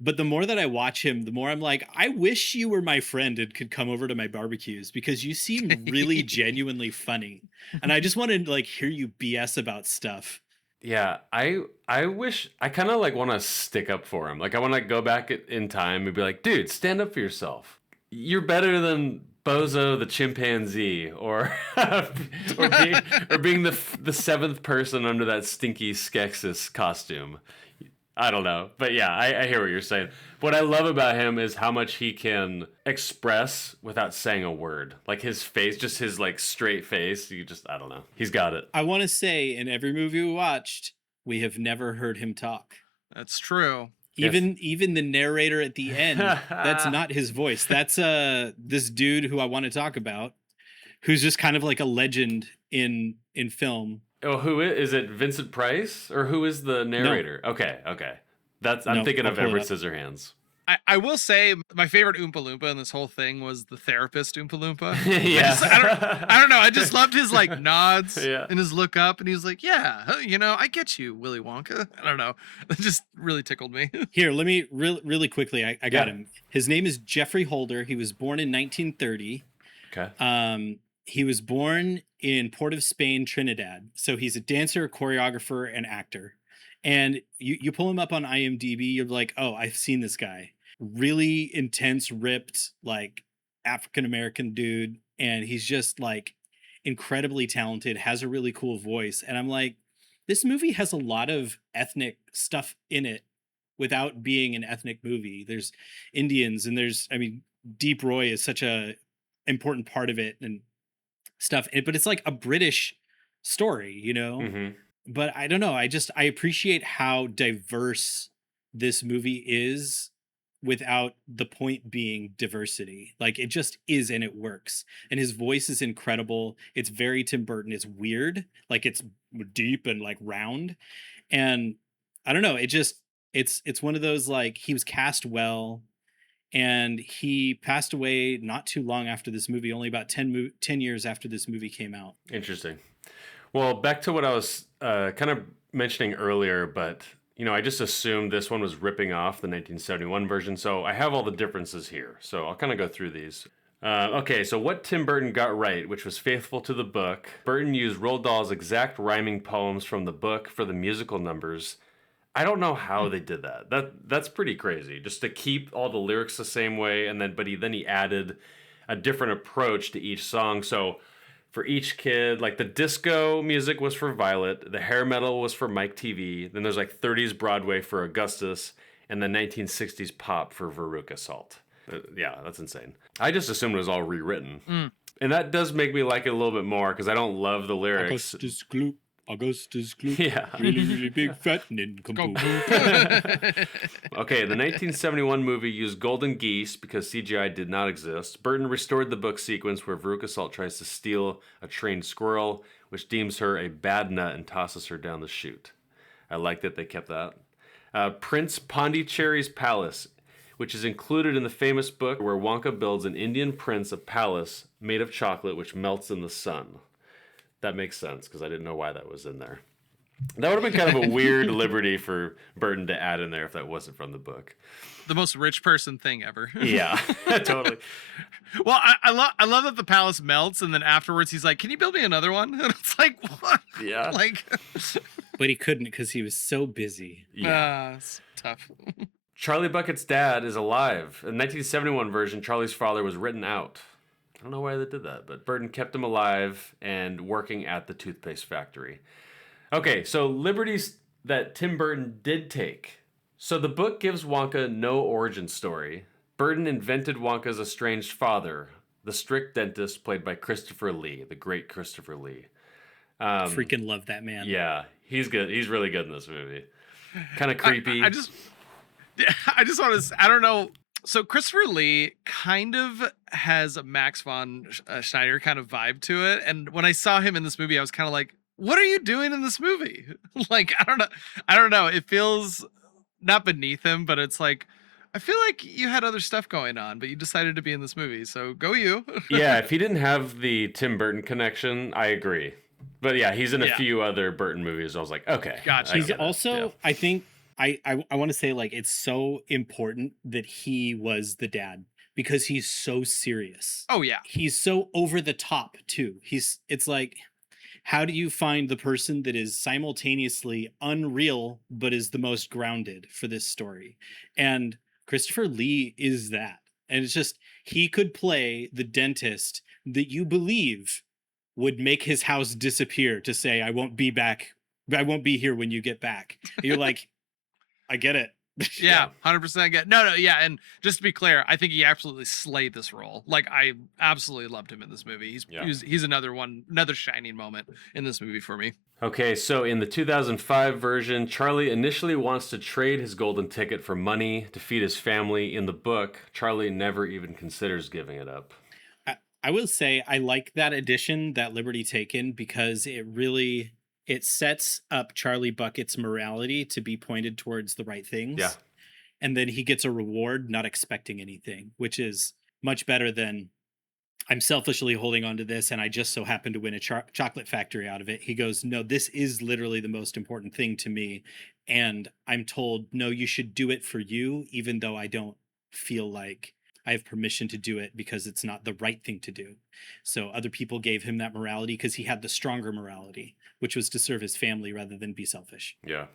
but the more that I watch him, the more I'm like, I wish you were my friend and could come over to my barbecues because you seem really genuinely funny. And I just want to like hear you BS about stuff. Yeah, I wish I kind of like want to stick up for him. Like I want to go back in time and be like, dude, stand up for yourself. You're better than Bozo the chimpanzee, or being the seventh person under that stinky Skeksis costume. I don't know, but yeah, I hear what you're saying. What I love about him is how much he can express without saying a word. Like his face, just his like straight face. I don't know. He's got it. I want to say in every movie we watched, we have never heard him talk. That's true. Yes. Even the narrator at the end, that's not his voice. That's this dude who I want to talk about, who's just kind of like a legend in film. Oh, who is it? Vincent Price, or who is the narrator? No. Okay. I'm No, thinking I'll of pull it Edward up. Scissorhands. I will say my favorite Oompa Loompa in this whole thing was the therapist Oompa Loompa. Yeah. I don't know. I just loved his like nods Yeah. and his look up, and he was like, "Yeah, you know, I get you, Willy Wonka." I don't know. It just really tickled me. Here, let me really quickly. I got Yeah. him. His name is Jeffrey Holder. He was born in 1930. Okay. He was born in Port of Spain, Trinidad. So he's a dancer, choreographer, and actor. And you pull him up on IMDb, you're like, oh, I've seen this guy. Really intense, ripped, like African-American dude. And he's just like incredibly talented, has a really cool voice. And I'm like, this movie has a lot of ethnic stuff in it without being an ethnic movie. There's Indians and Deep Roy is such a important part of it and stuff. But it's like a British story, you know? Mm-hmm. But I don't know. I appreciate how diverse this movie is without the point being diversity. Like it just is, and it works. And his voice is incredible. It's very Tim Burton. It's weird. Like it's deep and like round. And I don't know. It's one of those, like, he was cast well, and he passed away not too long after this movie, only about 10 years after this movie came out. Interesting. Well, back to what I was kind of mentioning earlier, but I just assumed this one was ripping off the 1971 version, so I have all the differences here. So I'll kind of go through these. Okay, so what Tim Burton got right, which was faithful to the book. Burton used Roald Dahl's exact rhyming poems from the book for the musical numbers. I don't know how they did that. That's pretty crazy. Just to keep all the lyrics the same way, and then he added a different approach to each song. So for each kid, like the disco music was for Violet, the hair metal was for Mike TV, then there's like 30s Broadway for Augustus, and the 1960s pop for Veruca Salt. Yeah, that's insane. I just assumed it was all rewritten. And that does make me like it a little bit more because I don't love the lyrics. Augustus Gloop. Yeah. Really big fat nincompoop. Okay, the 1971 movie used golden geese because CGI did not exist. Burton restored the book sequence where Veruca Salt tries to steal a trained squirrel, which deems her a bad nut and tosses her down the chute. I like that they kept that. Prince Pondicherry's Palace, which is included in the famous book where Wonka builds an Indian prince a palace made of chocolate which melts in the sun. That makes sense because I didn't know why that was in there. That would have been kind of a weird liberty for Burton to add in there if that wasn't from the book. The most rich person thing ever. Yeah, totally. Well, I love that the palace melts and then afterwards he's like, "Can you build me another one?" And it's like, what? Yeah. Like, But he couldn't because he was so busy. Yeah. it's tough. Charlie Bucket's dad is alive. In the 1971 version, Charlie's father was written out. I don't know why they did that, but Burton kept him alive and working at the toothpaste factory. Okay, so liberties that Tim Burton did take. So the book gives Wonka no origin story. Burton invented Wonka's estranged father, the strict dentist played by Christopher Lee, the great Christopher Lee. Freaking love that man. Yeah, he's good. He's really good in this movie. Kind of creepy. I just want to, I don't know. So Christopher Lee kind of has a Max von Schneider kind of vibe to it. And when I saw him in this movie, I was kind of like, what are you doing in this movie? Like, I don't know. It feels not beneath him, but it's like, I feel like you had other stuff going on, but you decided to be in this movie. So go you. Yeah, if he didn't have the Tim Burton connection, I agree. But yeah, he's in a few other Burton movies. I was like, okay. Gotcha. He's also, I think, I want to say, like, it's so important that he was the dad because he's so serious. Oh yeah. He's so over the top too. It's like, how do you find the person that is simultaneously unreal but is the most grounded for this story? And Christopher Lee is that. And it's just, he could play the dentist that you believe would make his house disappear to say, I won't be back. I won't be here when you get back. And you're like, I get it. Yeah, 100% get. No, yeah, and just to be clear, I think he absolutely slayed this role. Like, I absolutely loved him in this movie. He's another shining moment in this movie for me. Okay, so in the 2005 version, Charlie initially wants to trade his golden ticket for money to feed his family. In the book, Charlie never even considers giving it up. I will say I like that addition, that liberty taken, because it sets up Charlie Bucket's morality to be pointed towards the right things. Yeah. And then he gets a reward not expecting anything, which is much better than I'm selfishly holding on to this and I just so happen to win a chocolate factory out of it. He goes, no, this is literally the most important thing to me. And I'm told, no, you should do it for you, even though I don't feel like I have permission to do it because it's not the right thing to do. So other people gave him that morality because he had the stronger morality, which was to serve his family rather than be selfish. Yeah.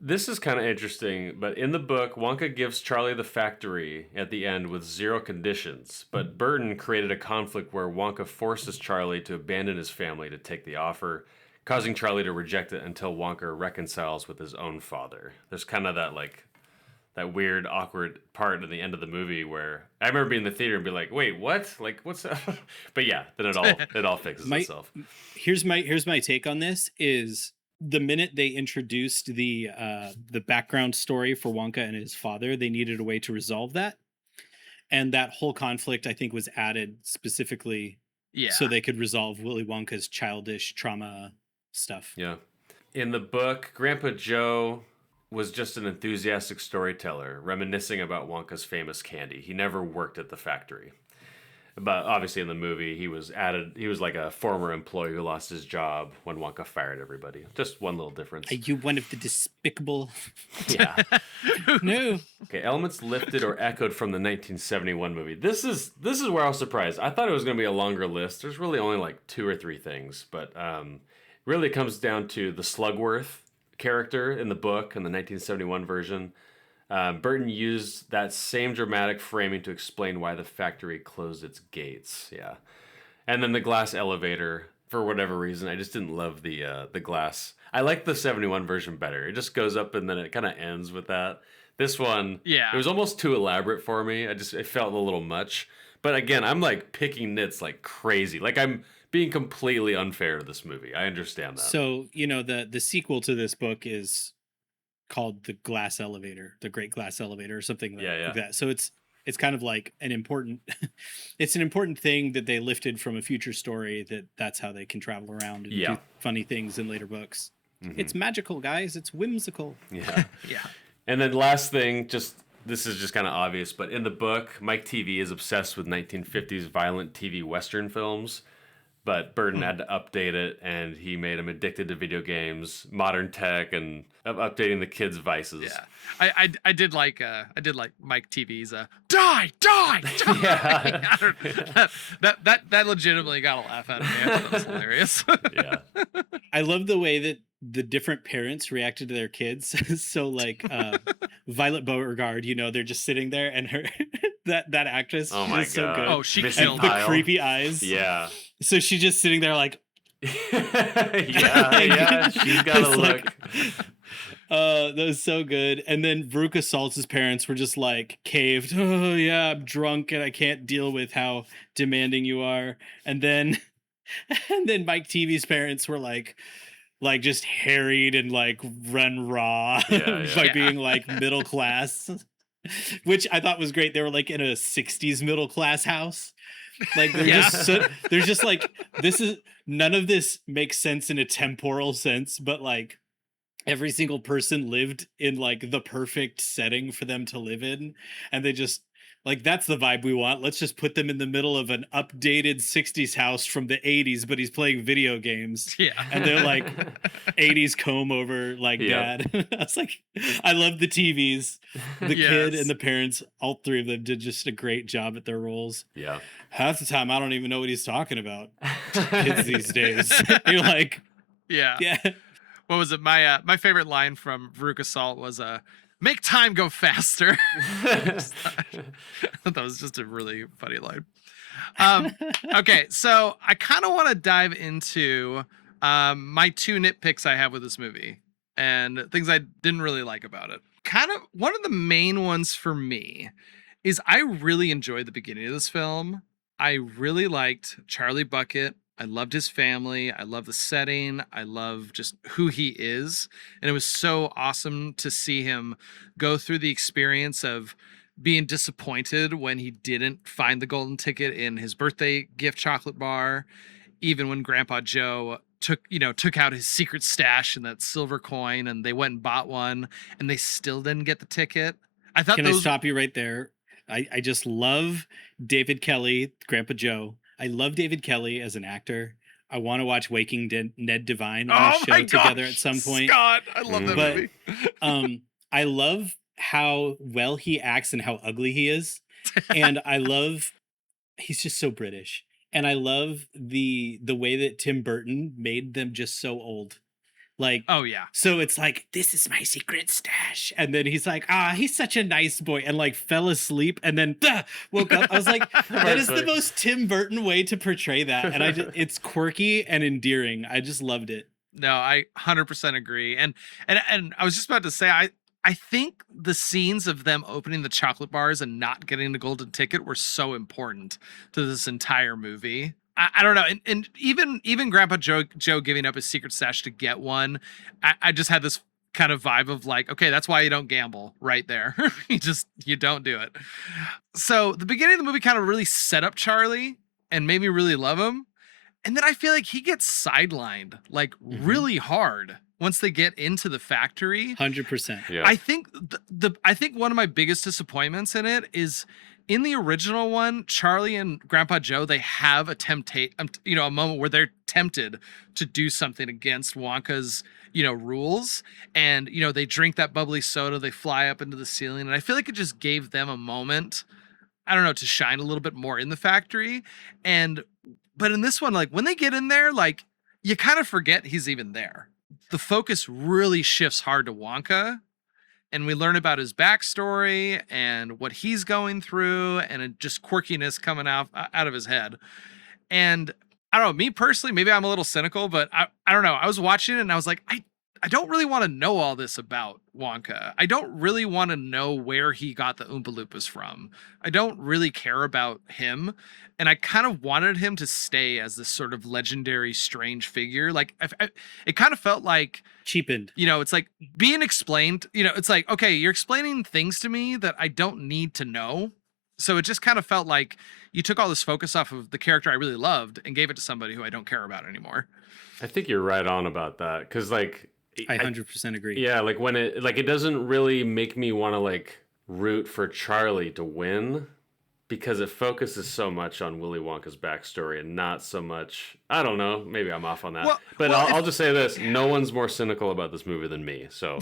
This is kind of interesting, but in the book, Wonka gives Charlie the factory at the end with 0 conditions, but Burton created a conflict where Wonka forces Charlie to abandon his family to take the offer, causing Charlie to reject it until Wonka reconciles with his own father. There's kind of that weird, awkward part at the end of the movie where I remember being in the theater and be like, wait, what? Like, what's that? But yeah, then it all fixes itself. Here's my take on this is the minute they introduced the background story for Wonka and his father, they needed a way to resolve that. And that whole conflict, I think, was added specifically so they could resolve Willy Wonka's childish trauma stuff. Yeah. In the book, Grandpa Joe was just an enthusiastic storyteller, reminiscing about Wonka's famous candy. He never worked at the factory. But obviously in the movie, he was like a former employee who lost his job when Wonka fired everybody. Just one little difference. Are you one of the despicable? Yeah. No. Okay, elements lifted or echoed from the 1971 movie. This is where I was surprised. I thought it was going to be a longer list. There's really only like 2 or 3 things, but really it comes down to the Slugworth character in the book in the 1971 version. Burton used that same dramatic framing to explain why the factory closed its gates. Yeah. And then the glass elevator, for whatever reason, I just didn't love the glass. I like the 71 version better. It just goes up and then it kind of ends with that. This one, it was almost too elaborate for me. It felt a little much. But again, I'm like picking nits like crazy. Like I'm being completely unfair to this movie. I understand that. So, the sequel to this book is called The Glass Elevator, The Great Glass Elevator, or something like that. So it's kind of like an important it's an important thing that they lifted from a future story, that's how they can travel around and do funny things in later books. Mm-hmm. It's magical, guys. It's whimsical. Yeah. Yeah. And then last thing, this is just kind of obvious, but in the book, Mike TV is obsessed with 1950s violent TV Western films. But Burton had to update it, and he made him addicted to video games, modern tech, and updating the kids' vices. Yeah, I did like Mike TV's die. Yeah. that legitimately got a laugh out of me. I thought that was hilarious. Yeah, I love the way that the different parents reacted to their kids. So like Violet Beauregard, they're just sitting there, and her that actress is so good. Oh, she killed the creepy eyes. Yeah. So she's just sitting there like, yeah, she's got a look. That was so good. And then Veruca Salt's parents were just like caved. Oh yeah, I'm drunk and I can't deal with how demanding you are. And then Mike TV's parents were like just harried and like run raw by being like middle class, which I thought was great. They were like in a 60s middle class house. Like they're just like, this is, none of this makes sense in a temporal sense, but like every single person lived in like the perfect setting for them to live in, and they just like, that's the vibe we want. Let's just put them in the middle of an updated 60s house from the 80s, but he's playing video games. Yeah. And they're like 80s comb over like dad. I was like, I love the TVs. The kid and the parents, all three of them did just a great job at their roles. Yeah. Half the time I don't even know what he's talking about. Kids these days. You're like, yeah. What was it? My favorite line from Veruca Salt was make time go faster. I thought that was just a really funny line. Okay, so I kind of want to dive into my two nitpicks I have with this movie and things I didn't really like about it. Kind of one of the main ones for me is I really enjoyed the beginning of this film. I really liked Charlie Bucket. I loved his family. I love the setting. I love just who he is. And it was so awesome to see him go through the experience of being disappointed when he didn't find the golden ticket in his birthday gift chocolate bar. Even when Grandpa Joe took out his secret stash and that silver coin, and they went and bought one, and they still didn't get the ticket. I thought. Can I stop you right there? I just love David Kelly, Grandpa Joe. I love David Kelly as an actor. I want to watch Waking Ned Divine on a show together at some point. God, I love that movie. I love how well he acts and how ugly he is. And he's just so British. And I love the way that Tim Burton made them just so old. Like, oh yeah. So it's like, this is my secret stash. And then he's like, he's such a nice boy, and like fell asleep and then woke up. I was like, that is the most Tim Burton way to portray that. And it's quirky and endearing. I just loved it. No, I 100% agree. And I was just about to say, I think the scenes of them opening the chocolate bars and not getting the golden ticket were so important to this entire movie. I don't know. And even Grandpa Joe giving up his secret stash to get one, I just had this kind of vibe of like, okay, that's why you don't gamble right there. you don't do it. So the beginning of the movie kind of really set up Charlie and made me really love him. And then I feel like he gets sidelined like really hard once they get into the factory. 100%. Yeah. I think I think one of my biggest disappointments in it is, in the original one, Charlie and Grandpa Joe, they have a moment where they're tempted to do something against Wonka's, rules. And, they drink that bubbly soda, they fly up into the ceiling. And I feel like it just gave them a moment, I don't know, to shine a little bit more in the factory. But in this one, like when they get in there, like you kind of forget he's even there. the focus really shifts hard to Wonka, and we learn about his backstory and what he's going through, and just quirkiness coming out of his head. And I don't know, me personally, maybe I'm a little cynical, but I don't know. I was watching it and I was like, I don't really want to know all this about Wonka. I don't really want to know where he got the Oompa Loompas from. I don't really care about him. And I kind of wanted him to stay as this sort of legendary, strange figure. Like, it kind of felt like, cheapened. it's like being explained. It's like, okay, you're explaining things to me that I don't need to know. So it just kind of felt like you took all this focus off of the character I really loved and gave it to somebody who I don't care about anymore. I think you're right on about that, because like I 100% agree. Yeah, like when it doesn't really make me want to like root for Charlie to win, because it focuses so much on Willy Wonka's backstory and not so much. I don't know. Maybe I'm off on that. I'll just say this: no one's more cynical about this movie than me. So,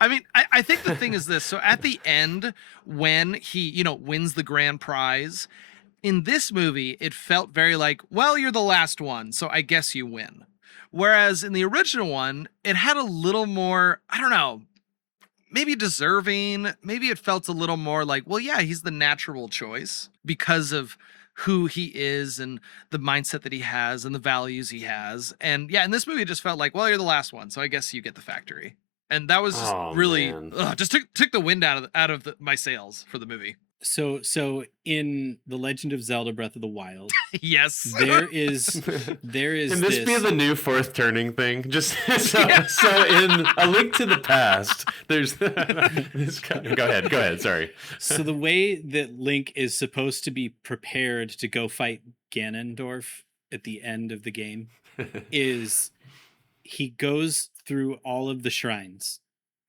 I mean, I think the thing is this. So at the end, when he wins the grand prize, in this movie, it felt very like, well, you're the last one, so I guess you win. Whereas in the original one, it had a little more, I don't know, maybe deserving. Maybe it felt a little more like, well, yeah, he's the natural choice because of who he is and the mindset that he has and the values he has. And yeah, in this movie, it just felt like, well, you're the last one, so I guess you get the factory. And that was just really just took the wind out of my sails for the movie. So in The Legend of Zelda Breath of the Wild, yes, there is Can this be the new fourth turning thing? Just so in A Link to the Past, there's this go ahead, sorry. So the way that Link is supposed to be prepared to go fight Ganondorf at the end of the game is he goes through all of the shrines.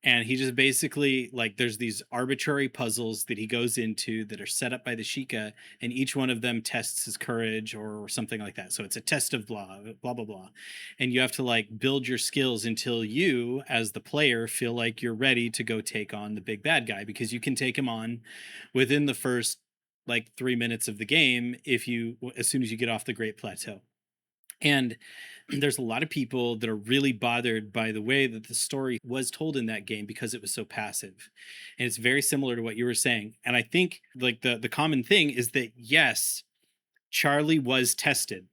And he just basically, like, there's these arbitrary puzzles that he goes into that are set up by the Sheikah, and each one of them tests his courage or something like that. So it's a test of blah, blah, blah, blah. And you have to, like, build your skills until you, as the player, feel like you're ready to go take on the big bad guy, because you can take him on within the first, like, 3 minutes of the game as soon as you get off the Great Plateau. And there's a lot of people that are really bothered by the way that the story was told in that game because it was so passive. And it's very similar to what you were saying. And I think like the common thing is that, yes, Charlie was tested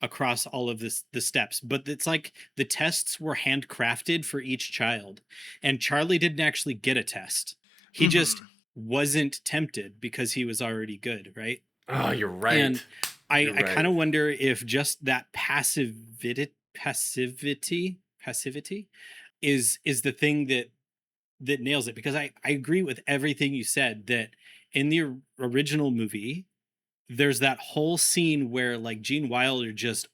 across all of the steps, but it's like the tests were handcrafted for each child. And Charlie didn't actually get a test. He just wasn't tempted because he was already good, right? Oh, you're right. And I kind of wonder if just that passivity is the thing that nails it, because I agree with everything you said, that in the original movie there's that whole scene where like Gene Wilder just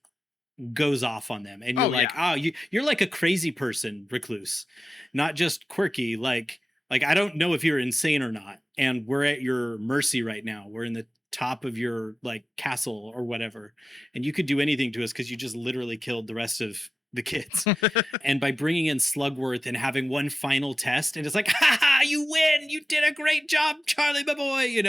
goes off on them and you're you're like a crazy person, Recluse, not just quirky, like I don't know if you're insane or not, and we're at your mercy right now. We're in the top of your like castle or whatever, and you could do anything to us because you just literally killed the rest of the kids. And by bringing in Slugworth and having one final test, and it's like, ha, you win, you did a great job, Charlie, my boy,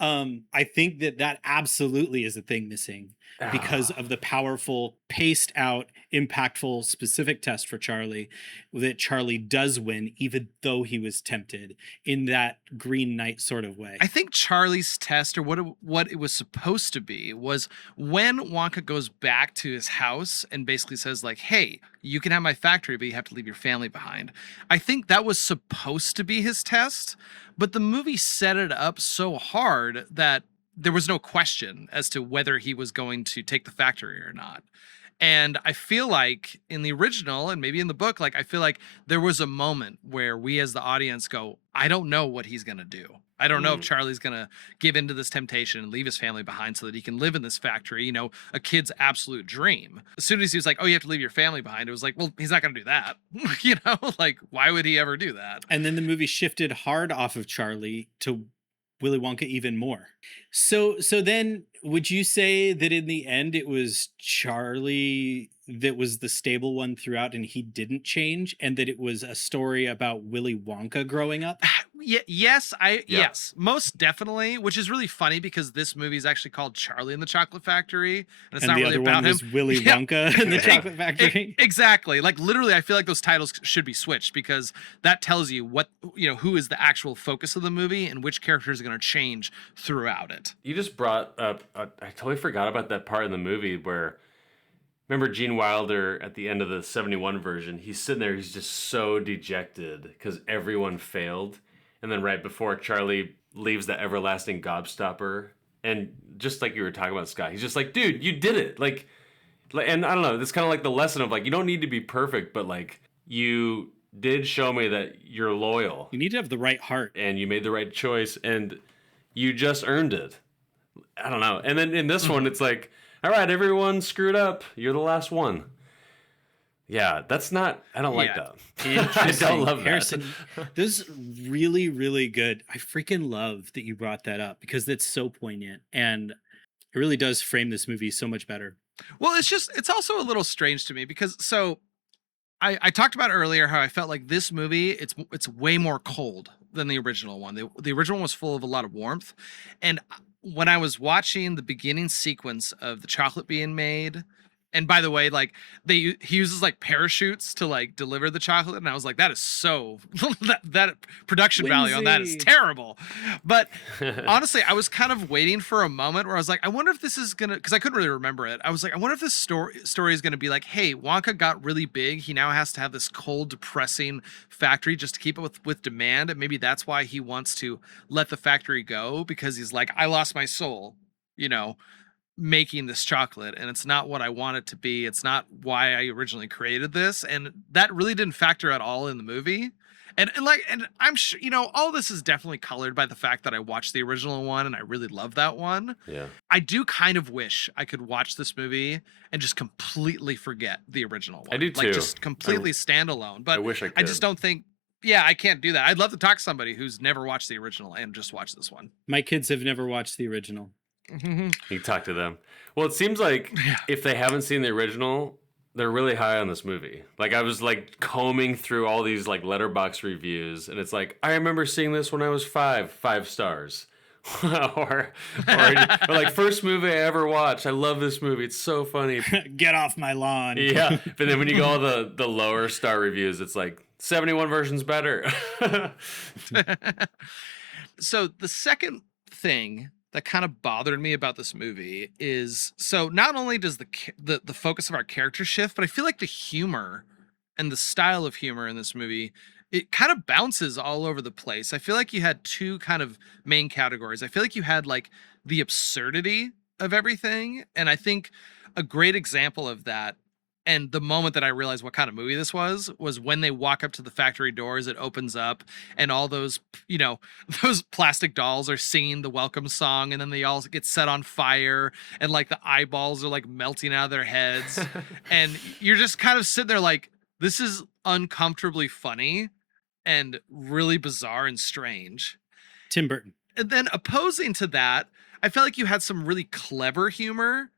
I think that absolutely is a thing missing because of the powerful, paced out, impactful, specific test for Charlie, that Charlie does win, even though he was tempted in that Green Knight sort of way. I think Charlie's test, or what it was supposed to be, was when Wonka goes back to his house and basically says like, hey, you can have my factory, but you have to leave your family behind. I think that was supposed to be his test, but the movie set it up so hard that there was no question as to whether he was going to take the factory or not. And I feel like in the original, and maybe in the book, like I feel like there was a moment where we as the audience go, I don't know what he's going to do. I don't know if Charlie's going to give into this temptation and leave his family behind so that he can live in this factory, a kid's absolute dream. As soon as he was like, oh, you have to leave your family behind, it was like, well, he's not going to do that. Like, why would he ever do that? And then the movie shifted hard off of Charlie to Willy Wonka even more. So then would you say that in the end it was Charlie that was the stable one throughout and he didn't change, and that it was a story about Willy Wonka growing up? Yes, Yeah. yes, most definitely, which is really funny because this movie is actually called Charlie and the Chocolate Factory, and it's And not the really other about one him. was Willy Yeah. Wonka and the Chocolate Factory. Exactly. Like literally, I feel like those titles should be switched because that tells you who is the actual focus of the movie and which characters are going to change throughout it. You just brought up, I totally forgot about that part in the movie where, remember Gene Wilder at the end of the 71 version, he's sitting there, he's just so dejected because everyone failed. And then right before Charlie leaves the everlasting gobstopper, and just like you were talking about, Scott, he's just like, dude, you did it. Like, and I don't know, it's kind of like the lesson of like, you don't need to be perfect, but like, you did show me that you're loyal. You need to have the right heart. And you made the right choice, and you just earned it. I don't know. And then in this one, it's like, all right, everyone screwed up. You're the last one. Yeah, that's not, I don't like that. I don't love Harrison, that. this is really, really good. I freaking love that you brought that up because that's so poignant and it really does frame this movie so much better. Well, it's also a little strange to me because I talked about earlier how I felt like this movie it's way more cold than the original one. The original one was full of a lot of warmth, and when I was watching the beginning sequence of the chocolate being made, and by the way, like he uses like parachutes to like deliver the chocolate, and I was like, that is so that production value on that is Whimsy. terrible. But honestly, I was kind of waiting for a moment where I was like, I wonder if this is gonna, because I couldn't really remember it. I was like, I wonder if this story is gonna be like, hey, Wonka got really big. He now has to have this cold, depressing factory just to keep it with demand, and maybe that's why he wants to let the factory go because he's like, I lost my soul, making this chocolate, and it's not what I want it to be. It's not why I originally created this, and that really didn't factor at all in the movie. And I'm sure all this is definitely colored by the fact that I watched the original one and I really love that one. Yeah. I do kind of wish I could watch this movie and just completely forget the original one. I do too. Like just completely standalone. But I wish I could. I just don't think. Yeah, I can't do that. I'd love to talk to somebody who's never watched the original and just watched this one. My kids have never watched the original. You talk to them. Well, it seems like if they haven't seen the original, they're really high on this movie. Like I was like combing through all these like letterbox reviews, and it's like, I remember seeing this when I was 5 stars. or like first movie I ever watched. I love this movie. It's so funny. Get off my lawn. Yeah. But then when you go all the lower star reviews, it's like 71 versions better. So the second thing that kind of bothered me about this movie is, so not only does the focus of our character shift, but I feel like the humor and the style of humor in this movie, it kind of bounces all over the place. I feel like you had two kind of main categories. I feel like you had like the absurdity of everything, and I think a great example of that, and the moment that I realized what kind of movie this was when they walk up to the factory doors, it opens up and all those, those plastic dolls are singing the welcome song, and then they all get set on fire and like the eyeballs are like melting out of their heads. And you're just kind of sitting there like, this is uncomfortably funny and really bizarre and strange. Tim Burton. And then opposing to that, I felt like you had some really clever humor.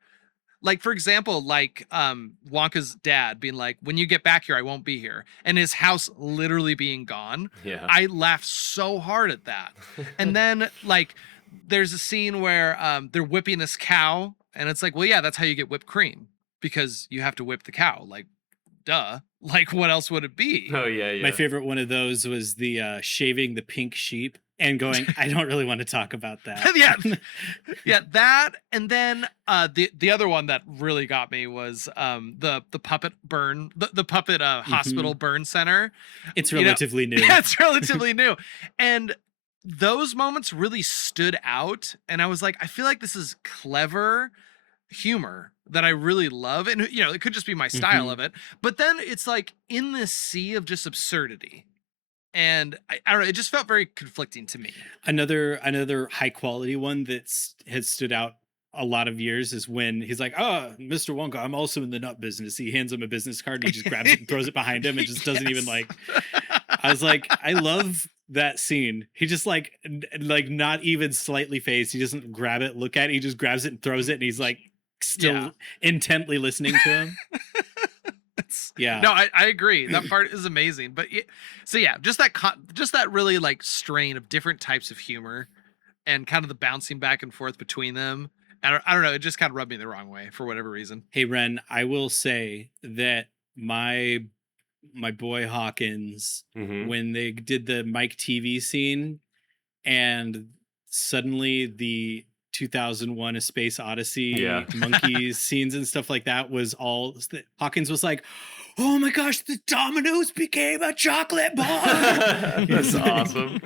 Like, for example, like Wonka's dad being like, when you get back here, I won't be here. And his house literally being gone. Yeah. I laughed so hard at that. And then, like, there's a scene where they're whipping this cow. And it's like, well, yeah, that's how you get whipped cream. Because you have to whip the cow. Like, duh. Like, what else would it be? Oh, yeah. My favorite one of those was the shaving the pink sheep and going, I don't really want to talk about that. yeah, that. And then the other one that really got me was the puppet burn, the puppet hospital burn center. It's relatively new. Yeah, it's relatively new. And those moments really stood out. And I was like, I feel like this is clever humor that I really love. And, it could just be my style of it. But then it's like in this sea of just absurdity. And I don't know, it just felt very conflicting to me. Another high quality one has stood out a lot of years is when he's like, oh, Mr. Wonka, I'm also in the nut business. He hands him a business card and he just grabs it and throws it behind him and just doesn't even like. I was like, I love that scene. He just like not even slightly phased. He doesn't grab it, look at it. He just grabs it and throws it. And he's like still intently listening to him. Yeah. No, I agree. That part is amazing. But so yeah, just that really like strain of different types of humor and kind of the bouncing back and forth between them. I don't know. It just kind of rubbed me the wrong way for whatever reason. Hey Ren, I will say that my boy Hawkins, Mhm. when they did the Mike TV scene and suddenly the 2001 A Space Odyssey Yeah. monkeys scenes and stuff like that was all Hawkins was like, oh my gosh, the Dominoes became a chocolate bar. That's awesome.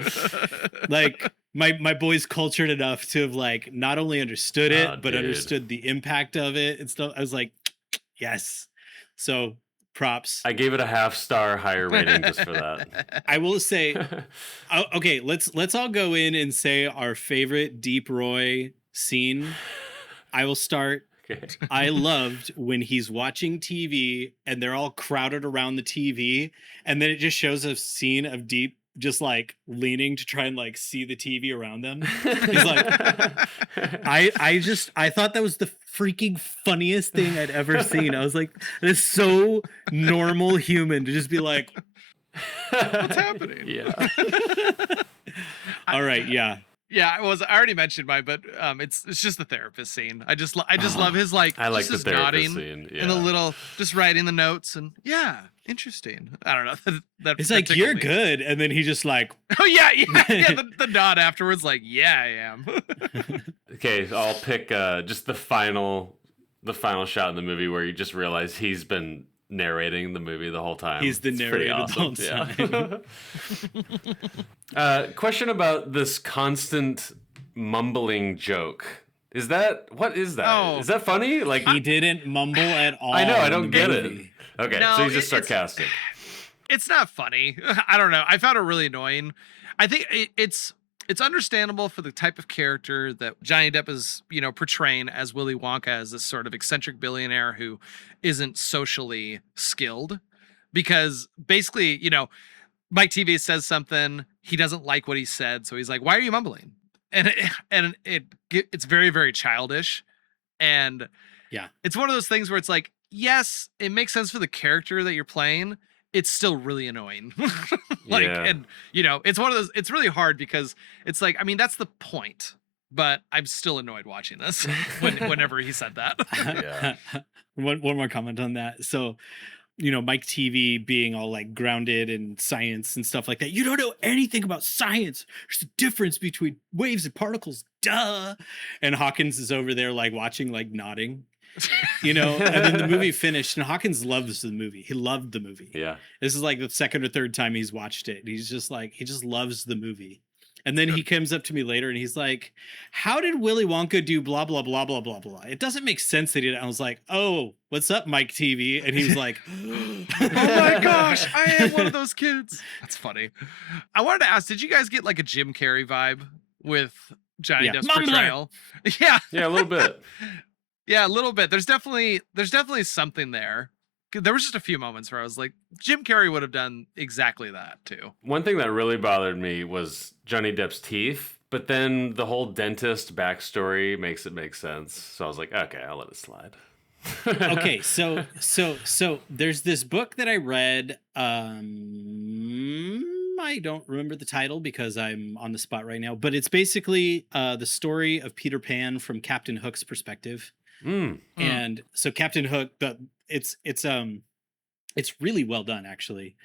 Like my boy's cultured enough to have like not only understood it, but dude. understood the impact of it and stuff. I was like, yes. So props. I gave it a 0.5 star higher rating just for that. I will say, okay, let's all go in and say our favorite Deep Roy scene. I will start. Okay. I loved when he's watching TV and they're all crowded around the TV, and then it just shows a scene of Deep just like leaning to try and like see the TV around them. He's like, I thought that was the freaking funniest thing I'd ever seen. I was like, it's so normal human to just be like, what's happening? Yeah. All right, yeah. Yeah, I already mentioned mine, but it's just the therapist scene. I just love his like I like just the his therapist nodding scene. Yeah. and a little just writing the notes and yeah, interesting. I don't know. that It's like, you're tickled me. good. And then he just like, Oh yeah. The nod afterwards, like yeah, I am. Okay, so I'll pick just the final shot in the movie where you just realize he's been narrating the movie the whole time. He's the It's pretty narrator the whole Yeah. Question about this constant mumbling joke. What is that? Oh. Is that funny? Like he didn't mumble at all. I know, I in don't the get movie. it. Okay, No, so he's just it's- sarcastic. It's not funny. I don't know. I found it really annoying. I think it's understandable for the type of character that Johnny Depp is, portraying as Willy Wonka, as this sort of eccentric billionaire who isn't socially skilled. Because basically, Mike TV says something, he doesn't like what he said, so he's like, "Why are you mumbling?" And it's very, very childish, and Yeah. it's one of those things where it's like, yes, it makes sense for the character that you're playing. It's still really annoying. Yeah. And it's one of those. It's really hard because it's like, I mean, that's the point, but I'm still annoyed watching this whenever he said that. Yeah. One more comment on that. So, Mike TV being all like grounded in science and stuff like that. You don't know anything about science. There's a difference between waves and particles. Duh. And Hawkins is over there like watching, like nodding. And then the movie finished, and Hawkins loves the movie. He loved the movie. Yeah. This is like the second or third time he's watched it. He's just like, he just loves the movie. And then he comes up to me later and he's like, how did Willy Wonka do blah, blah, blah, blah, blah, blah? It doesn't make sense that he did. I was like, oh, what's up, Mike TV? And he was like, Oh my gosh, I am one of those kids. That's funny. I wanted to ask, did you guys get like a Jim Carrey vibe with Johnny Yeah. Depp's Mumbler. portrayal? Yeah. Yeah, a little bit. Yeah, a little bit. There's definitely something there. There was just a few moments where I was like, Jim Carrey would have done exactly that too. One thing that really bothered me was Johnny Depp's teeth, but then the whole dentist backstory makes it make sense. So I was like, okay, I'll let it slide. okay, so there's this book that I read. I don't remember the title because I'm on the spot right now, but it's basically the story of Peter Pan from Captain Hook's perspective. And so Captain Hook, it's really well done actually,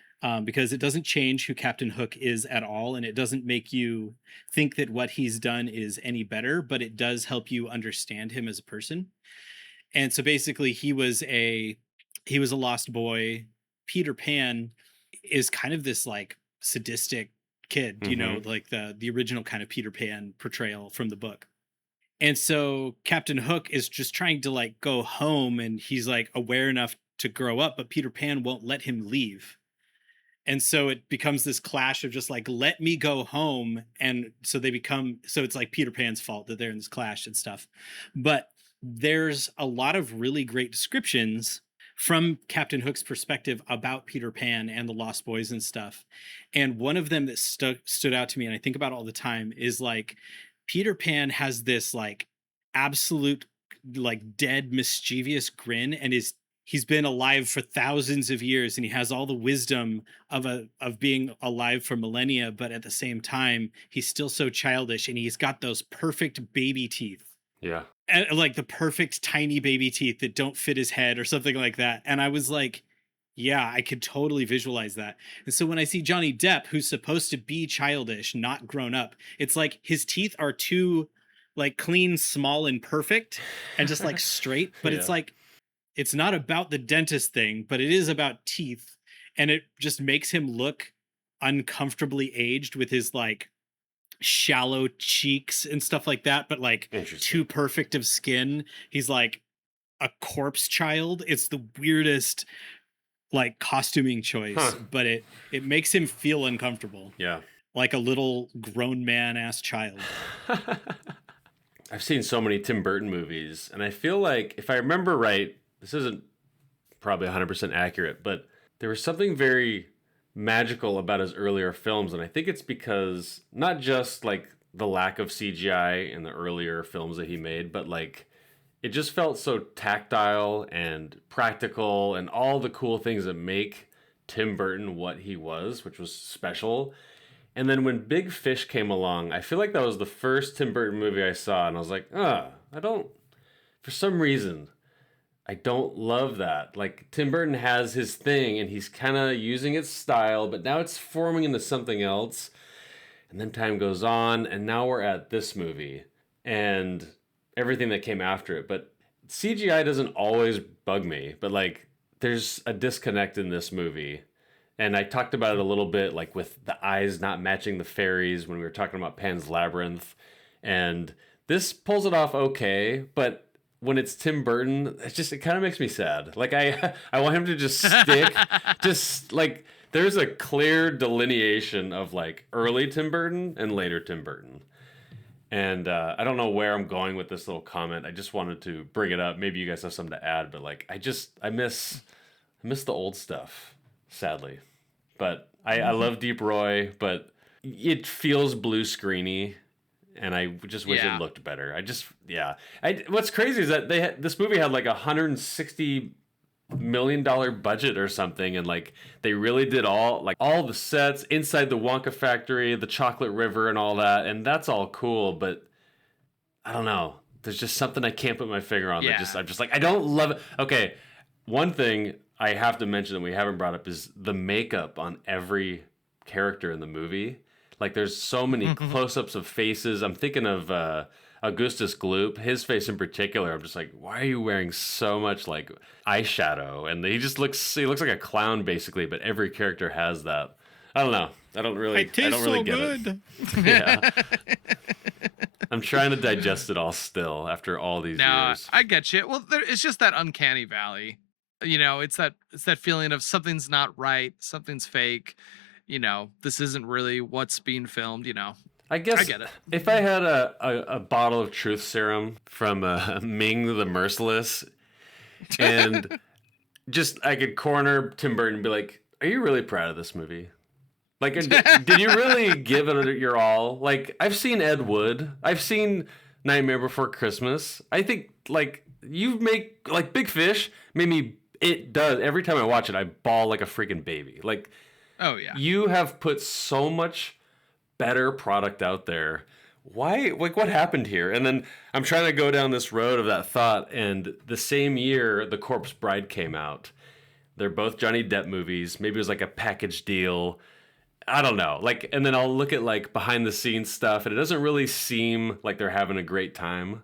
because it doesn't change who Captain Hook is at all, and it doesn't make you think that what he's done is any better, but it does help you understand him as a person. And so basically he was a lost boy. Peter Pan is kind of this like sadistic kid, like the original kind of Peter Pan portrayal from the book. And so Captain Hook is just trying to like go home, and he's like aware enough to grow up, but Peter Pan won't let him leave. And so it becomes this clash of just like, let me go home. And so it's like Peter Pan's fault that they're in this clash and stuff. But there's a lot of really great descriptions from Captain Hook's perspective about Peter Pan and the Lost Boys and stuff. And one of them that stood out to me, and I think about all the time, is like, Peter Pan has this like absolute like dead mischievous grin, and his he's been alive for thousands of years and he has all the wisdom of being alive for millennia, but at the same time he's still so childish and he's got those perfect baby teeth. Yeah. And like the perfect tiny baby teeth that don't fit his head or something like that. And I was like, yeah, I could totally visualize that. And so when I see Johnny Depp, who's supposed to be childish, not grown up, it's like his teeth are too like clean, small, and perfect and just like straight. But it's like, it's not about the dentist thing, but it is about teeth. And it just makes him look uncomfortably aged with his like shallow cheeks and stuff like that, but like too perfect of skin. He's like a corpse child. It's the weirdest like costuming choice, but it makes him feel uncomfortable. Yeah. Like a little grown man ass child. I've seen so many Tim Burton movies, and I feel like, if I remember right, this isn't probably 100% accurate, but there was something very magical about his earlier films, and I think it's because not just like the lack of CGI in the earlier films that he made, but like it just felt so tactile and practical and all the cool things that make Tim Burton what he was, which was special. And then when Big Fish came along, I feel like that was the first Tim Burton movie I saw, and I was like, for some reason, I don't love that. Like, Tim Burton has his thing, and he's kind of using its style, but now it's forming into something else. And then time goes on, and now we're at this movie, and everything that came after it. But CGI doesn't always bug me, but, like, there's a disconnect in this movie. And I talked about it a little bit, like, with the eyes not matching the fairies when we were talking about Pan's Labyrinth. And this pulls it off okay, but when it's Tim Burton, it kind of makes me sad. Like, I want him to just stick, just like, there's a clear delineation of like early Tim Burton and later Tim Burton. And I don't know where I'm going with this little comment. I just wanted to bring it up. Maybe you guys have something to add, but like, I miss the old stuff, sadly. But I love Deep Roy, but it feels blue screeny. And I just wish it looked better. What's crazy is that this movie had like $160 million budget or something, and like they really did all the sets inside the Wonka factory, the Chocolate River, and all that, and that's all cool. But I don't know. There's just something I can't put my finger on. Yeah. I'm just like, I don't love it. Okay, one thing I have to mention that we haven't brought up is the makeup on every character in the movie. Like, there's so many close-ups of faces. I'm thinking of Augustus Gloop, his face in particular. I'm just like, why are you wearing so much, like, eyeshadow? And he looks like a clown, basically, but every character has that. I don't know. I don't really get it. Yeah. I'm trying to digest it all still after all these years. I get you. Well, it's just that uncanny valley. You know, it's that feeling of something's not right, something's fake. You know, this isn't really what's being filmed, you know. I guess I get it. If I had a bottle of truth serum from Ming the Merciless, and just I could corner Tim Burton and be like, are you really proud of this movie? Like, did you really give it your all? Like, I've seen Ed Wood. I've seen Nightmare Before Christmas. I think, like, you make, like, Big Fish made me, it does, every time I watch it, I bawl like a freaking baby. Like, oh, yeah. You have put so much better product out there. Why? Like, what happened here? And then I'm trying to go down this road of that thought, and the same year, The Corpse Bride came out. They're both Johnny Depp movies. Maybe it was like a package deal. I don't know. Like, and then I'll look at like behind the scenes stuff, and it doesn't really seem like they're having a great time.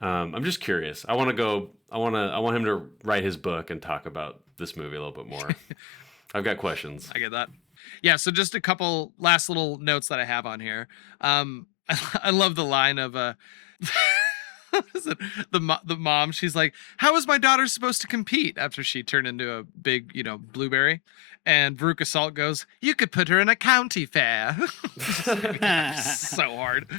I'm just curious. I want him to write his book and talk about this movie a little bit more. I've got questions. I get that. Yeah, so just a couple last little notes that I have on here. I love the line of what is it? The mom, she's like, how is my daughter supposed to compete after she turned into a big, blueberry? And Veruca Salt goes, you could put her in a county fair. So hard.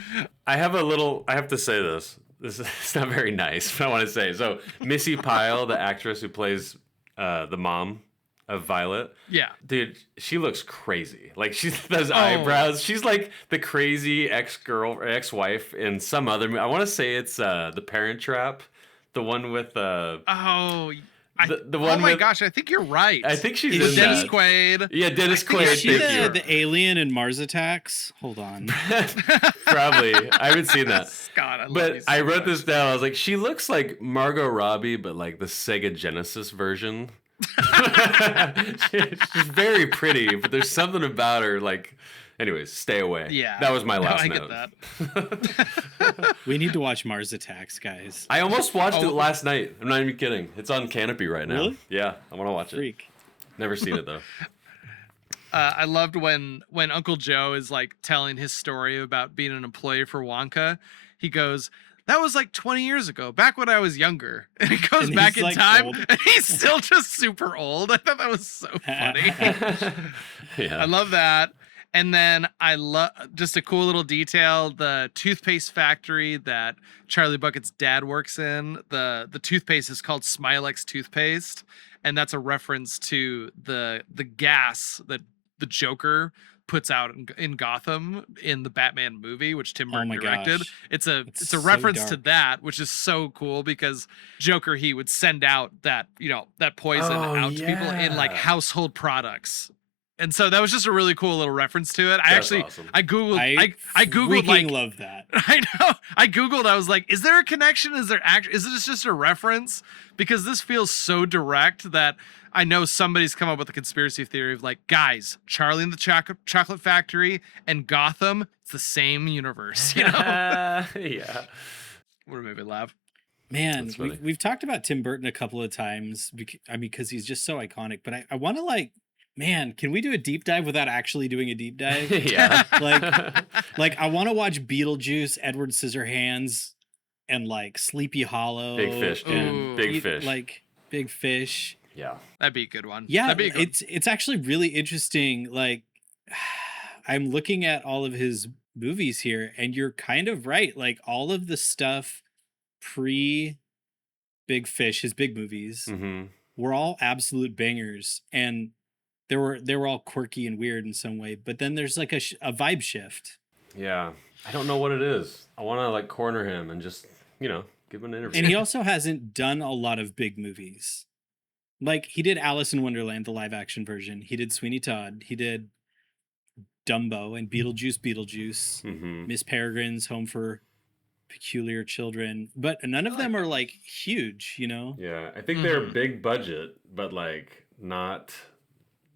I have to say this. It's not very nice, but I want to say. So Missy Pyle, the actress who plays the mom of Violet. Yeah. Dude, she looks crazy. Like, those eyebrows. She's like the crazy ex-wife in some other movie. I want to say it's The Parent Trap. The one with The Oh one my with, gosh, I think you're right. I think she's Is in Dennis that. Quaid. Yeah, Dennis I think Quaid. Is she Thank the you. alien in Mars Attacks? Hold on. Probably. I haven't seen that. God, I love But you so I wrote much. this down. I was like, she looks like Margot Robbie, but like the Sega Genesis version. She's very pretty, but there's something about her. Like, anyways, stay away. Yeah. That was my No, last I note. get that. We need to watch Mars Attacks, guys. I almost watched Oh. it last night. I'm not even kidding. It's on Canopy right now. Really? Yeah, I want to watch it. Freak. Never seen it though. I loved when Uncle Joe is like telling his story about being an employee for Wonka. He goes, "That was like 20 years ago, back when I was younger." And he goes And back he's, in like, time, old. and he's still just super old. I thought that was so funny. Yeah. I love that. And then I love just a cool little detail: the toothpaste factory that Charlie Bucket's dad works in. The toothpaste is called Smilex toothpaste, and that's a reference to the gas that the Joker puts out in Gotham in the Batman movie, which Tim Burton my directed. gosh. It's a so reference to dark. that, which is so cool because Joker, he would send out that that poison Oh, out to people in like yeah. household products. And so that was just a really cool little reference to it. That's awesome. I googled I googled freaking like love that. I know. I googled. I was like, "Is there a connection? Is there is this just a reference?" Because this feels so direct that I know somebody's come up with a conspiracy theory of like, guys, Charlie and the Chocolate Factory and Gotham, it's the same universe. You know? Yeah. What a movie, Lav. Man, That's funny. we've talked about Tim Burton a couple of times. Because he's just so iconic. But I want to like, man, can we do a deep dive without actually doing a deep dive? Yeah. Like I want to watch Beetlejuice, Edward Scissorhands, and like Sleepy Hollow. Big Fish, dude. Ooh. Big Fish. Like Big Fish. Yeah. That'd be a good one. Yeah, That'd be a good it's actually really interesting. Like I'm looking at all of his movies here, and you're kind of right. Like all of the stuff pre Big Fish, his big movies, Mm-hmm. were all absolute bangers, and they were all quirky and weird in some way. But then there's like a vibe shift, Yeah. I don't know what it is. I want to like corner him and just, give him an interview. and he also hasn't done a lot of big movies. Like he did Alice in Wonderland, the live action version. He did Sweeney Todd. He did Dumbo and Beetlejuice, Mm-hmm. Miss Peregrine's Home for Peculiar Children. But none of them are like huge, Yeah. I think they're big budget, but like not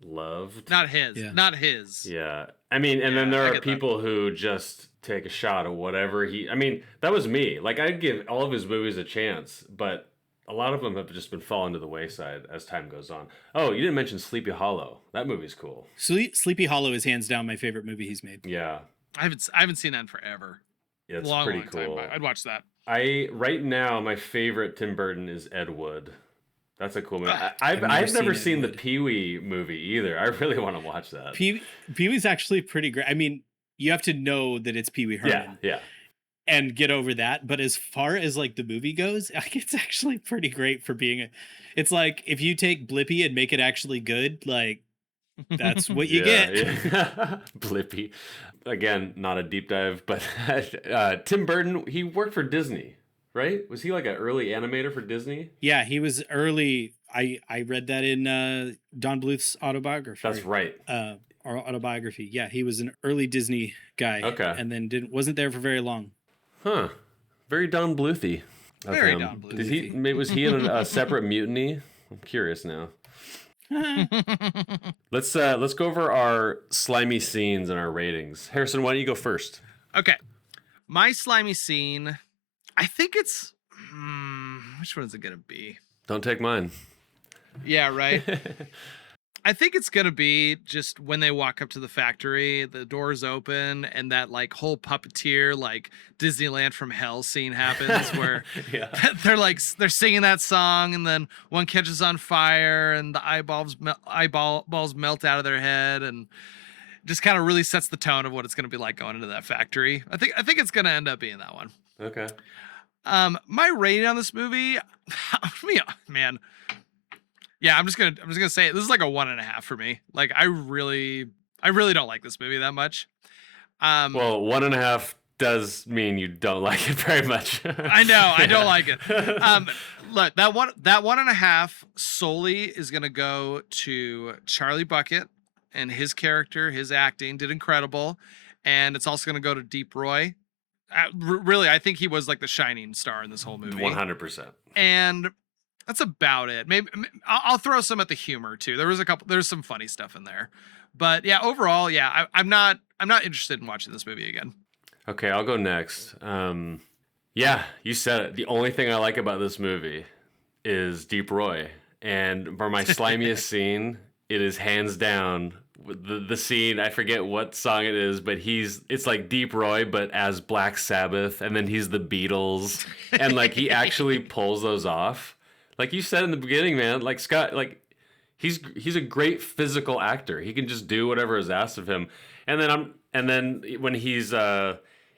loved. Not his. Yeah. Not his. Yeah. I mean, and then Yeah, I there are get that. people who just take a shot at whatever I mean, that was me. Like, I'd give all of his movies a chance, but a lot of them have just been falling to the wayside as time goes on. Oh, you didn't mention Sleepy Hollow. That movie's cool. Sleepy Hollow is hands down my favorite movie he's made. Yeah. I haven't seen that in forever. It's long, pretty long cool. time. I'd watch that. Right now, my favorite Tim Burton is Ed Wood. That's a cool movie. I've never I've never seen Ed seen the Wood. Pee-wee movie either. I really want to watch that. Pee-wee's actually pretty great. I mean, you have to know that it's Pee-wee Herman. Yeah. And get over that. But as far as like the movie goes, like, it's actually pretty great for being it's like if you take Blippi and make it actually good, like that's what you get. Yeah. Blippi. Again, not a deep dive, but Tim Burton, he worked for Disney, right? Was he like an early animator for Disney? Yeah, he was early. I read that in Don Bluth's autobiography. That's right. Or autobiography. Yeah, he was an early Disney guy. Okay. And then wasn't there for very long. Huh. Very Don Bluthy. of Very him. Don Was he in a separate mutiny? I'm curious now. Let's go over our slimy scenes and our ratings. Harrison, why don't you go first? Okay. My slimy scene, I think it's which one is it gonna be? Don't take mine. Yeah, right. I think it's gonna be just when they walk up to the factory, the doors open, and that like whole puppeteer like Disneyland from Hell scene happens where Yeah. they're singing that song, and then one catches on fire, and the eyeballs melt out of their head, and just kind of really sets the tone of what it's gonna be like going into that factory. I think it's gonna end up being that one. Okay. My rating on this movie, man. Yeah, I'm just gonna say it. This is like a 1.5 for me. Like I really don't like this movie that much. Well, 1.5 does mean you don't like it very much. I know, I don't like it. Look, that 1.5 solely is gonna go to Charlie Bucket and his character, his acting did incredible, and it's also gonna go to Deep Roy. Really, I think he was like the shining star in this whole movie. 100%. And that's about it. Maybe I'll throw some at the humor too. There's some funny stuff in there, but yeah, overall, yeah, I'm not interested in watching this movie again. Okay, I'll go next. Yeah, you said it. The only thing I like about this movie is Deep Roy. And for my slimiest scene, it is hands down the scene. I forget what song it is, but it's like Deep Roy, but as Black Sabbath, and then he's the Beatles. And like he actually pulls those off. Like you said in the beginning, man, like Scott, like he's a great physical actor. He can just do whatever is asked of him. And then when he's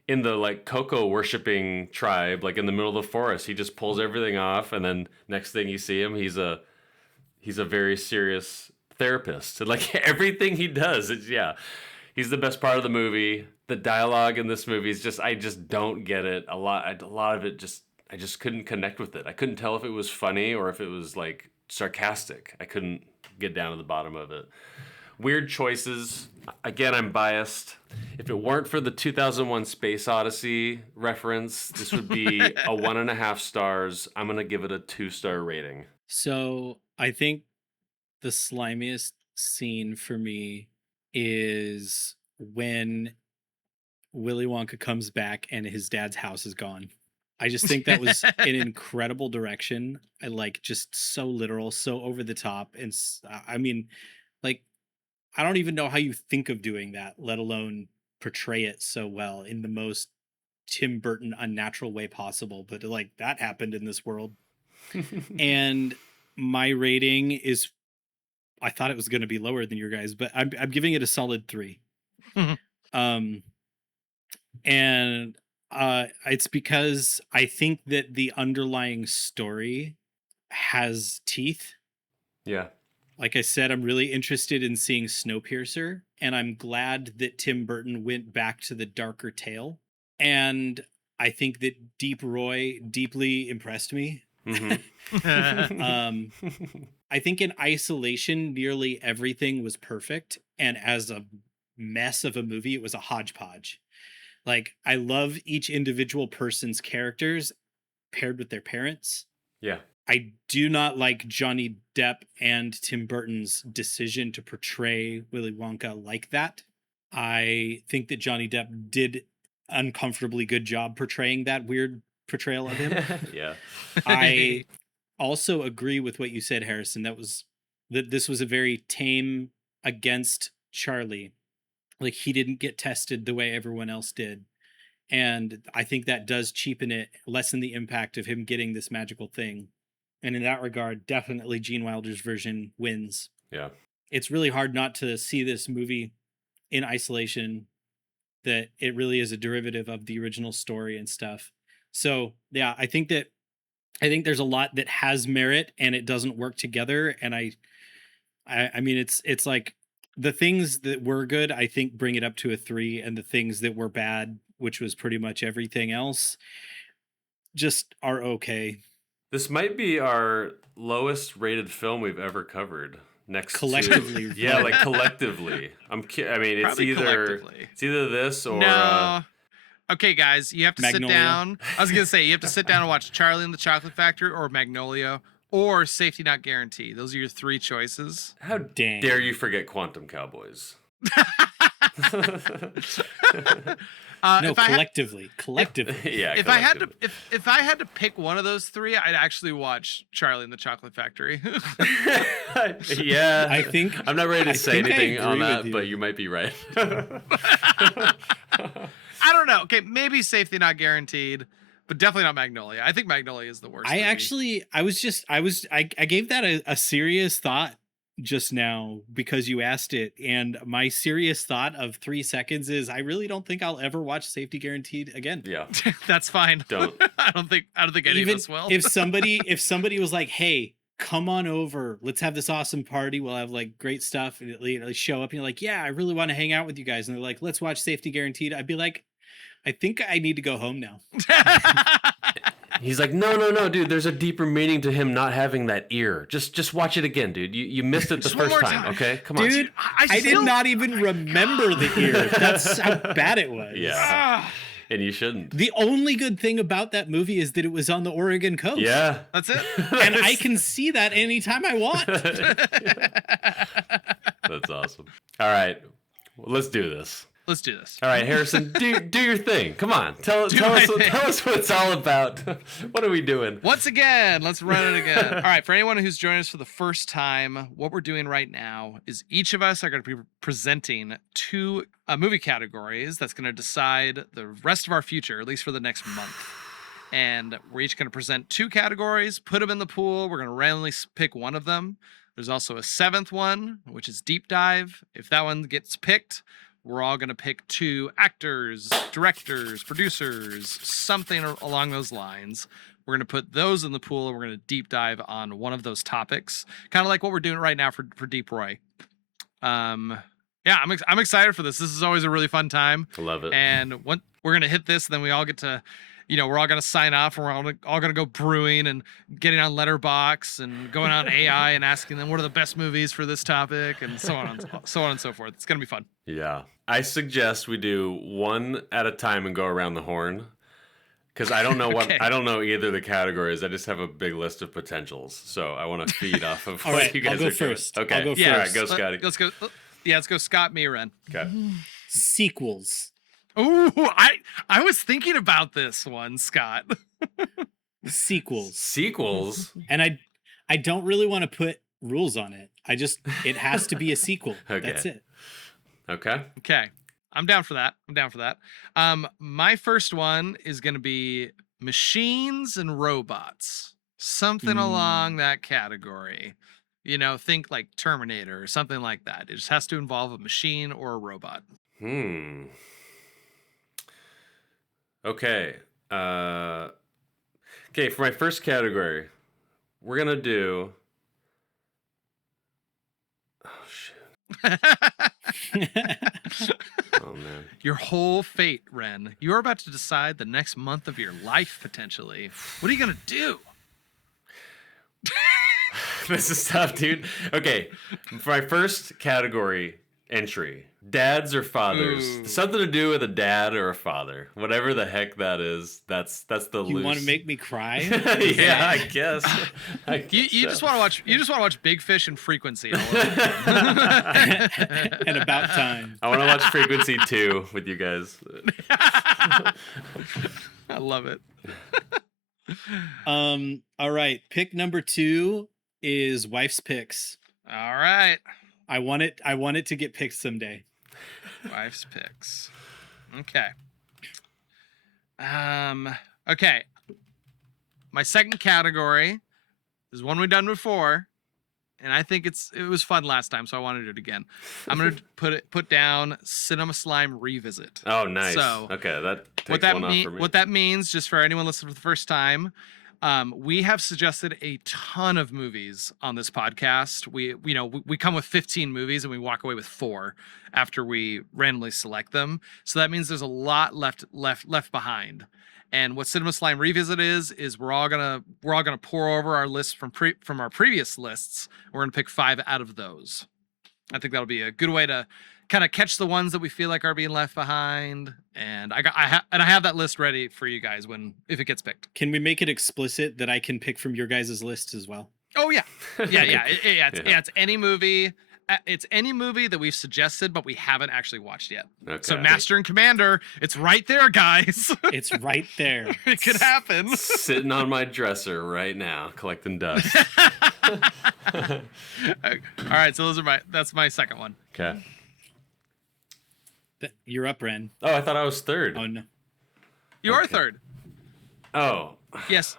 in the like cocoa worshipping tribe, like in the middle of the forest, he just pulls everything off, and then next thing you see him, he's a very serious therapist. And like everything he does, he's the best part of the movie. The dialogue in this movie is I just don't get it. A lot of it I just couldn't connect with it. I couldn't tell if it was funny or if it was like sarcastic. I couldn't get down to the bottom of it. Weird choices. Again, I'm biased. If it weren't for the 2001 Space Odyssey reference, this would be a 1.5 stars. I'm going to give it a 2-star rating. So I think the slimiest scene for me is when Willy Wonka comes back and his dad's house is gone. I just think that was an incredible direction. I like just so literal, so over the top. And I mean, like, I don't even know how you think of doing that, let alone portray it so well in the most Tim Burton unnatural way possible. But like that happened in this world. And my rating is, I thought it was going to be lower than your guys, but I'm giving it a solid 3. And it's because I think that the underlying story has teeth. Yeah. Like I said, I'm really interested in seeing Snowpiercer, and I'm glad that Tim Burton went back to the darker tale. And I think that Deep Roy deeply impressed me. Mm-hmm. I think in isolation, nearly everything was perfect. And as a mess of a movie, it was a hodgepodge. Like, I love each individual person's characters paired with their parents. Yeah. I do not like Johnny Depp and Tim Burton's decision to portray Willy Wonka like that. I think that Johnny Depp did uncomfortably good job portraying that weird portrayal of him. Yeah. I also agree with what you said, Harrison. That this was a very tame against Charlie. Like, he didn't get tested the way everyone else did. And I think that does cheapen it, lessen the impact of him getting this magical thing. And in that regard, definitely Gene Wilder's version wins. Yeah. It's really hard not to see this movie in isolation, that it really is a derivative of the original story and stuff. So, yeah, I think there's a lot that has merit and it doesn't work together. And I mean, it's like the things that were good, I think, bring it up to a 3, and the things that were bad, which was pretty much everything else, just are okay. This might be our lowest rated film we've ever covered. Next collectively. To, yeah, like collectively. I mean, it's Probably either this or no. Okay, guys, you have to Magnolia. sit down. I was gonna say you have to sit down and watch Charlie and the Chocolate Factory or Magnolia or Safety Not Guaranteed. Those are your 3 choices. How dare you forget Quantum Cowboys? No, collectively. Yeah. If I had to pick one of those 3, I'd actually watch Charlie and the Chocolate Factory. Yeah, I think I'm not ready to say anything on that, you. but you might be right. I don't know. Okay, maybe Safety Not Guaranteed, but definitely not Magnolia. I think Magnolia is the worst. I gave that a serious thought just now because you asked it, and my serious thought of 3 seconds is I really don't think I'll ever watch Safety Guaranteed again. Yeah. That's fine. Don't. I don't think any of us will. if somebody was like, hey, come on over, let's have this awesome party, we'll have like great stuff, and you show up and you're like, yeah, I really want to hang out with you guys, and they're like, let's watch Safety Guaranteed, I'd be like, I think I need to go home now. He's like, no, dude. There's a deeper meaning to him not having that ear. Just watch it again, dude. You missed it the Just one first more time. time. Okay, come on, Dude, I did not even remember the ear. That's how bad it was. Yeah, and you shouldn't. The only good thing about that movie is that it was on the Oregon coast. Yeah, That's it. And I can see that anytime I want. that's awesome. All right, well, let's do this. Let's do this. All right, Harrison, do your thing. Come on, tell us what it's all about. What are we doing? Once again, let's run it again. All right, for anyone who's joining us for the first time, what we're doing right now is each of us are going to be presenting two movie categories that's going to decide the rest of our future, at least for the next month. And we're each going to present two categories, put them in the pool. We're going to randomly pick one of them. There's also a seventh one, which is deep dive. If that one gets picked, we're all going to pick two actors, directors, producers, something along those lines. We're going to put those in the pool, and we're going to deep dive on one of those topics, kind of like what we're doing right now for Deep Roy. I'm excited for this. This is always a really fun time. I love it. And we're going to hit this, and then we all get to, we're all going to sign off, and we're all going to go brewing and getting on Letterboxd and going on AI and asking them what are the best movies for this topic, and so on and so forth. It's going to be fun. Yeah, I suggest we do one at a time and go around the horn, because I don't know what I don't know either of the categories. I just have a big list of potentials, so I want to feed off of what right, you guys I'll go are first. doing. Okay, I'll go all right, first. go Scotty. Let's go. Yeah, let's go Scott, me, Ren. Okay. Sequels. Ooh, I was thinking about this one, Scott. Sequels. And I don't really want to put rules on it. It has to be a sequel. Okay. That's it. Okay. Okay. I'm down for that. My first one is going to be machines and robots. Something along that category. Think like Terminator or something like that. It just has to involve a machine or a robot. Okay. Okay, for my first category, we're going to do... Oh, shit. Oh, man. Your whole fate, Ren. You're about to decide the next month of your life, potentially. What are you going to do? This is tough, dude. Okay, for my first category entry, dads or fathers. Ooh. Something to do with a dad or a father. Whatever the heck that is, that's the You loose. want to make me cry? Yeah, I guess. You just want to watch Big Fish and Frequency. And About Time. I want to watch Frequency 2 with you guys. I love it. All right. Pick number 2 is Wife's Picks. All right. I want it to get picked someday. Wife's Picks. Okay. Okay. My second category is one we've done before, and I think it was fun last time, so I want to do it again. I'm gonna put down Cinema Slime Revisit. Oh, nice. So, okay, that takes one off for me. What that means, just for anyone listening for the first time, we have suggested a ton of movies on this podcast. We come with 15 movies and we walk away with 4 after we randomly select them. So that means there's a lot left behind. And what Cinema Slime Revisit is we're all gonna pour over our list from our previous lists. We're gonna pick 5 out of those. I think that'll be a good way to kind of catch the ones that we feel like are being left behind. And I have that list ready for you guys if it gets picked. Can we make it explicit that I can pick from your guys' list as well? Oh yeah, yeah. It's any movie. It's any movie that we've suggested, but we haven't actually watched yet. Okay. So Master and Commander, it's right there, guys. It's right there. It could happen. Sitting on my dresser right now, collecting dust. All right, so that's my second one. Okay. You're up, Ren. Oh, I thought I was third. Oh, no. You are third. Oh. Yes.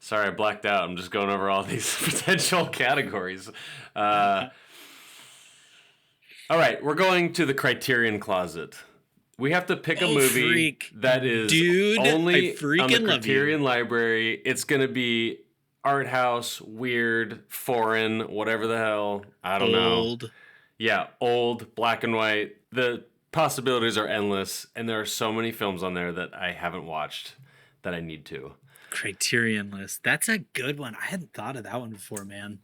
Sorry, I blacked out. I'm just going over all these potential categories. All right, we're going to the Criterion Closet. We have to pick a movie that is only on the Criterion Library. It's going to be art house, weird, foreign, whatever the hell. I don't know. Old. Yeah, old, black and white. The possibilities are endless, and there are so many films on there that I haven't watched that I need to. Criterion list. That's a good one. I hadn't thought of that one before, man.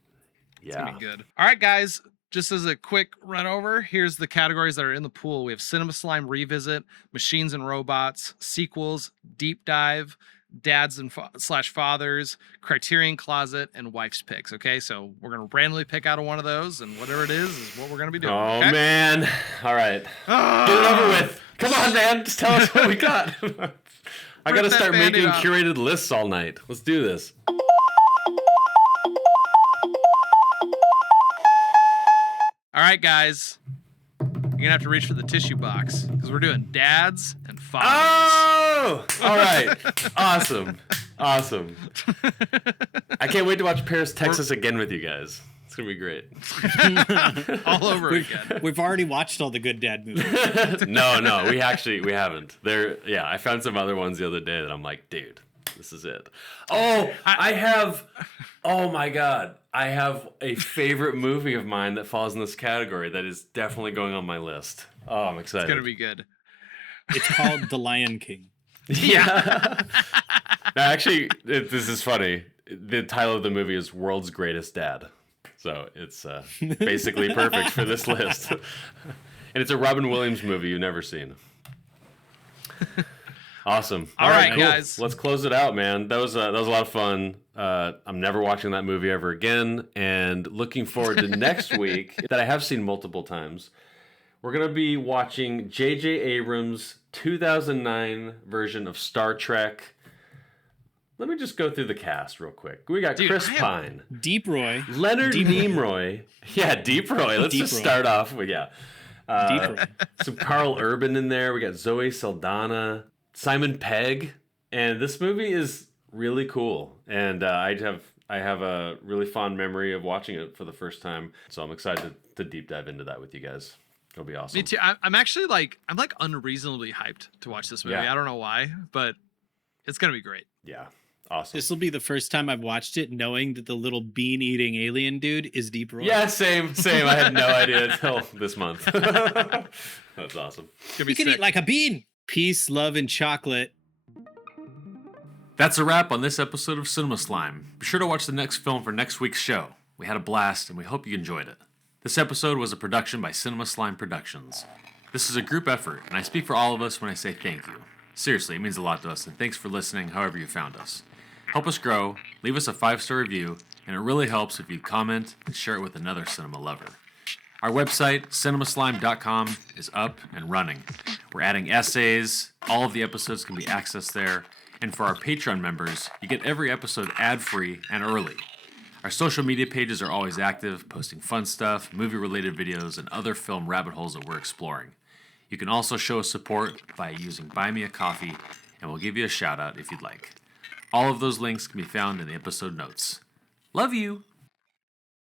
It's gonna be good. All right, guys. Just as a quick run over, here's the categories that are in the pool. We have Cinema Slime Revisit, Machines and Robots, Sequels, Deep Dive, Dads and slash Fathers, Criterion Closet, and Wife's Picks. Okay, so we're gonna randomly pick out of one of those, and whatever it is what we're gonna be doing. Oh, okay? man. All right. Get it over with. Come on, man. Just tell us what we got. I got to start making curated lists all night. Let's do this. All right, guys. You're going to have to reach for the tissue box because we're doing dads and fathers. Oh! All right. Awesome. Awesome. I can't wait to watch Paris, Texas again with you guys. It's going to be great. All over again. We've already watched all the good dad movies. No, we haven't. I found some other ones the other day that I'm like, dude, this is it. Oh, oh my God. I have a favorite movie of mine that falls in this category that is definitely going on my list. Oh, I'm excited. It's going to be good. It's called The Lion King. Yeah. No, actually, this is funny. The title of the movie is World's Greatest Dad. So it's basically perfect for this list. And it's a Robin Williams movie you've never seen. Awesome. All right, cool. Guys. Let's close it out, man. That was a lot of fun. I'm never watching that movie ever again. And looking forward to next week, that I have seen multiple times. We're going to be watching J.J. Abrams' 2009 version of Star Trek. Let me just go through the cast real quick. We got Chris Pine. Deep Roy. Leonard Nimoy. Yeah, Deep Roy. Let's just start off with, Deep Roy. Some Carl Urban in there. We got Zoe Saldana. Simon Pegg, and this movie is really cool, and I have a really fond memory of watching it for the first time, so I'm excited to deep dive into that with you guys. It'll be awesome. Me too. I'm actually I'm unreasonably hyped to watch this movie. Yeah. I don't know why, but it's gonna be great. Yeah, awesome. This will be the first time I've watched it knowing that the little bean-eating alien dude is Deep Roy. Yeah, same. I had no idea until this month. That's awesome. You can eat like a bean. Peace, love, and chocolate. That's a wrap on this episode of Cinema Slime. Be sure to watch the next film for next week's show. We had a blast, and we hope you enjoyed it. This episode was a production by Cinema Slime Productions. This is a group effort, and I speak for all of us when I say thank you. Seriously, it means a lot to us, and thanks for listening however you found us. Help us grow, leave us a 5-star review, and it really helps if you comment and share it with another cinema lover. Our website, cinemaslime.com, is up and running. We're adding essays. All of the episodes can be accessed there. And for our Patreon members, you get every episode ad-free and early. Our social media pages are always active, posting fun stuff, movie-related videos, and other film rabbit holes that we're exploring. You can also show us support by using Buy Me a Coffee, and we'll give you a shout-out if you'd like. All of those links can be found in the episode notes. Love you!